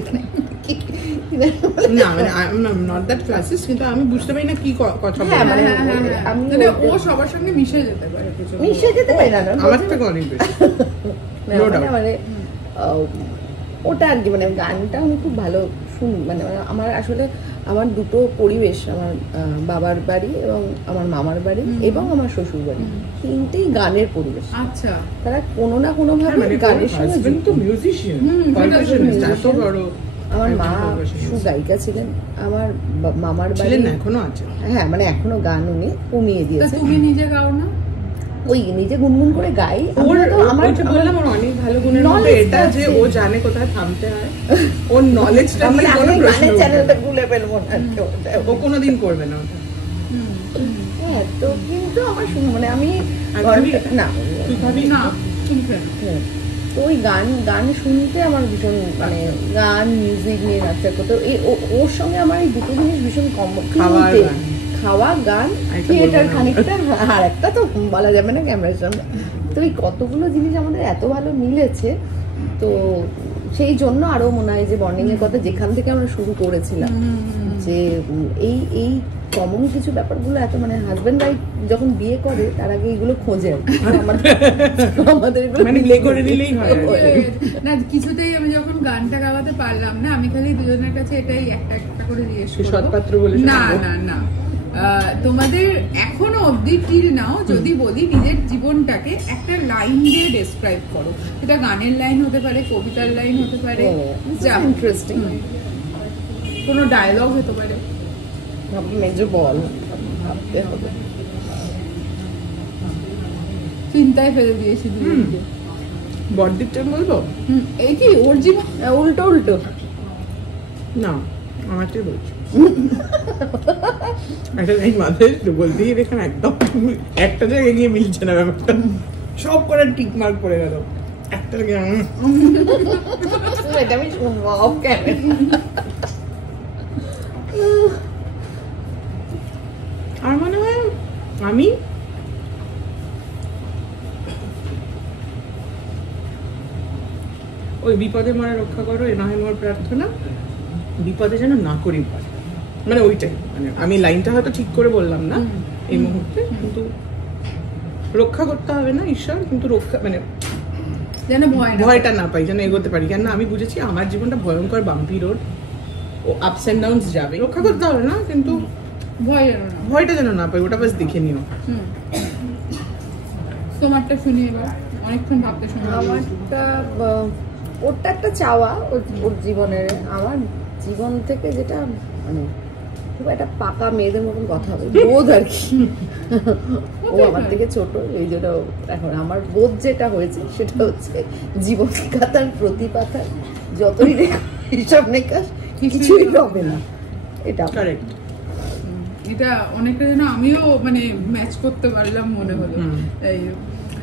না মানে আই এম নট দ্যাট ক্লাসিস্ট, কিন্তু আমি বুঝতে পারি না কি কথা হ্যাঁ, বলে। মানে আমি ও সবার সঙ্গে মিশে যেতে পারে কিছু মিশে যেতে পারি না, আমার থেকে অনেক বেশি। No doubt. মানে ওটা আর কি, মানে গানটা আমি খুব ভালো শুনি, মানে আমার আসলে আমার দুটো পরিবেশ, আমার বাবার বাড়ি এবং আমার মামার বাড়ি এবং আমার শ্বশুর বাড়ি, তিনটেই গানের পরিবেশ। আচ্ছা, তারা কোনো না কোনো ভাবে মানে গানের সঙ্গে হাজবেন্ড যুক্ত। তো মিউজিশিয়ান, এত বড়। আমার মা সুগায়িকা ছিলেন, আমার মামার বাড়ি এখনো আছে, হ্যাঁ মানে এখনো গান উনি কমিয়ে তা দিয়েছে। তুমি নিজে গাও না? ওই নিজে গুনগুন করে গাই। আমার বললাম ওর অনেক ভালো গুণের মধ্যে এটা যে ও জানে কোথায় থামতে হয়, ওর নলেজটা নিয়ে কোনো প্রশ্ন চ্যানেলটা খুলে ফেলবো না, ও কোনোদিন করবে না। হ্যাঁ তো কিন্তু আমার শুনে মানে আমি না তুই ভাবি না শুনবে না। তো ওই গান শুনতে আমার ভীষণ মানে গান মিউজিক নিয়ে নাচা করতে ওর সঙ্গে আমার এই দুটো জিনিস ভীষণ কম। খাওয়া গান থিয়েটার খানিকটা, আর একটা তো বলা যাবে না ক্যামেরার সামনে। তো এই কতগুলো জিনিস আমাদের এত ভালো মিলেছে, তো সেই জন্য আরো মনে হয় যে বন্ডিং এর কথা যেখান থেকে আমরা শুরু করেছিলাম, যে এই কমন কিছু ব্যাপারগুলো এত মানে হাজবেন্ড ওয়াইফ যখন বিয়ে করে তার আগে এইগুলো খোঁজে আমাদের মানে প্লে করে দিলেই হয় না। কিছুতেই আমি যখন গানটা গাওয়াতে পারলাম না, আমি খালি দুজনের কাছে এটাই একটা করে জিজ্ঞেস করব, সৎপাত্র বলে না না না তোমাদের এখনো অবধি টিল নাও যদি বলি নিজের জীবনটাকে একটা লাইন দিয়ে ডেসক্রাইব করো, এটা গানের লাইন হতে পারে, কবিতার লাইন হতে পারে, ইন্টারেস্টিং কোনো ডায়লগ হতে পারে, বল ভাবতে হবে। চিন্তায় ফেলে দিয়েছি দুজনকে। বড়দিকটা বলবো? এই কি ওর জীবন উল্টো উল্টো না, আমারটাই বলছি। একটা এই মাথায় বলতেই দেখেন একদম একটা জায়গায় গিয়ে মিলছে না ব্যাপারটা, সব করে টিক মার্ক পড়ে গেল একটা জায়গায়। এটা আমি শুনবো অফ ক্যামেরা। আর মনে হয় আমি ওই বিপদে মারা রক্ষা করো এ নয় মোর প্রার্থনা, বিপদে যেন না করি পারে, মানে ওইটাই। মানে আমি লাইনটা হয়তো ঠিক করে বললাম না এই মুহূর্তে, কিন্তু রক্ষা করতে হবে না ঈশ্বর, কিন্তু রক্ষা মানে যেন ভয়টা না পাই, যেন এগোতে পারি। কেন আমি বুঝেছি আমার জীবনটা ভয়ঙ্কর bumpy road, O ups and downs যাবে, রক্ষা করতে হবে না কিন্তু ভয়টা যেন না পাই, ওটা বাস দেখে নিও। তোমারটা শুনি এবার, অনেকক্ষণ ভাবতে শুনি। আমারটা ওরটা একটা চাওয়া ওর জীবনের, আমার জীবন থেকে যেটা মানে খুব একটা পাকা মেয়েদের মতন কথা হবে বোধ আর কি। ও আমার থেকে ছোট, এই যেটা এখন আমার বোধ যেটা হয়েছে সেটা হচ্ছে জীবন কাতার প্রতি পাতার যতই হিসাব নিকাশ কিছুই হবে না, এটা কারেক্ট। এটা অনেকটা যেন আমিও মানে ম্যাচ করতে পারলাম মনে হলো।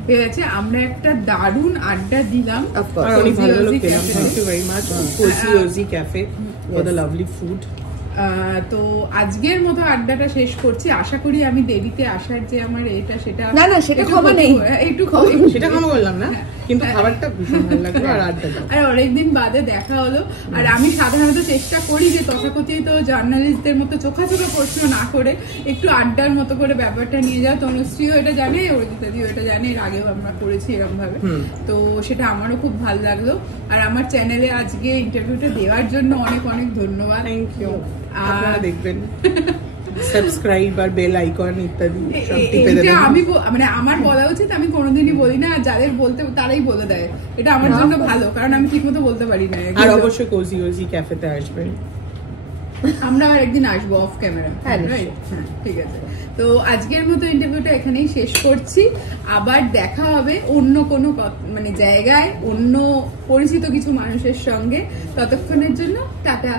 ঠিক আছে, আমরা একটা দারুণ আড্ডা দিলাম, আর অনেক ভালো ভালো খেলাম। Thank you very much Cozy OG cafe for the lovely food. তো আজকের মতো আড্ডাটা শেষ করছি। আশা করি আমি দেরিতে আসার যে আমার এটা সেটা না সেটা ক্ষমা নেই, একটু সেটা ক্ষমা করলাম না, কিন্তু খাবারটা ভীষণ ভালো লাগলো আর আড্ডাটা আর অনেকদিন বাদে দেখা হলো। আর আমি সাধারণত চেষ্টা করি যে তথাকথিত জার্নালিস্টদের মতো চোখাচোখা প্রশ্ন না করে একটু আড্ডার মতো করে ব্যাপারটা নিয়ে যাও। তনুশ্রীও এটা জানে, অর্জিতাদিও এটা জানে, এর আগেও আমরা করেছি এরকম ভাবে, তো সেটা আমারও খুব ভালো লাগলো। আর আমার চ্যানেলে আজকে ইন্টারভিউটা দেওয়ার জন্য অনেক অনেক ধন্যবাদ। Thank you. আপনারা দেখবেন সাবস্ক্রাইব আর বেল আইকন ইত্যাদি সব টিপে দেবেন। আমি মানে আমার বলা উচিত, আমি কোনোদিনই বলি না, যাদের বলতে তারাই বলে দেয়, এটা আমার জন্য ভালো, কারণ আমি ঠিকমতো বলতে পারি না। আর অবশ্যই কোজি ওজি ক্যাফেতে আসবেন, আমরা আর একদিন আসবো অফ ক্যামেরা। হ্যাঁ ঠিক আছে, তো আজকের মতো ইন্টারভিউটা এখানেই শেষ করছি। আবার দেখা হবে অন্য কোনো মানে জায়গায়, অন্য পরিচিত কিছু মানুষের সঙ্গে। ততক্ষণের জন্য টাটা।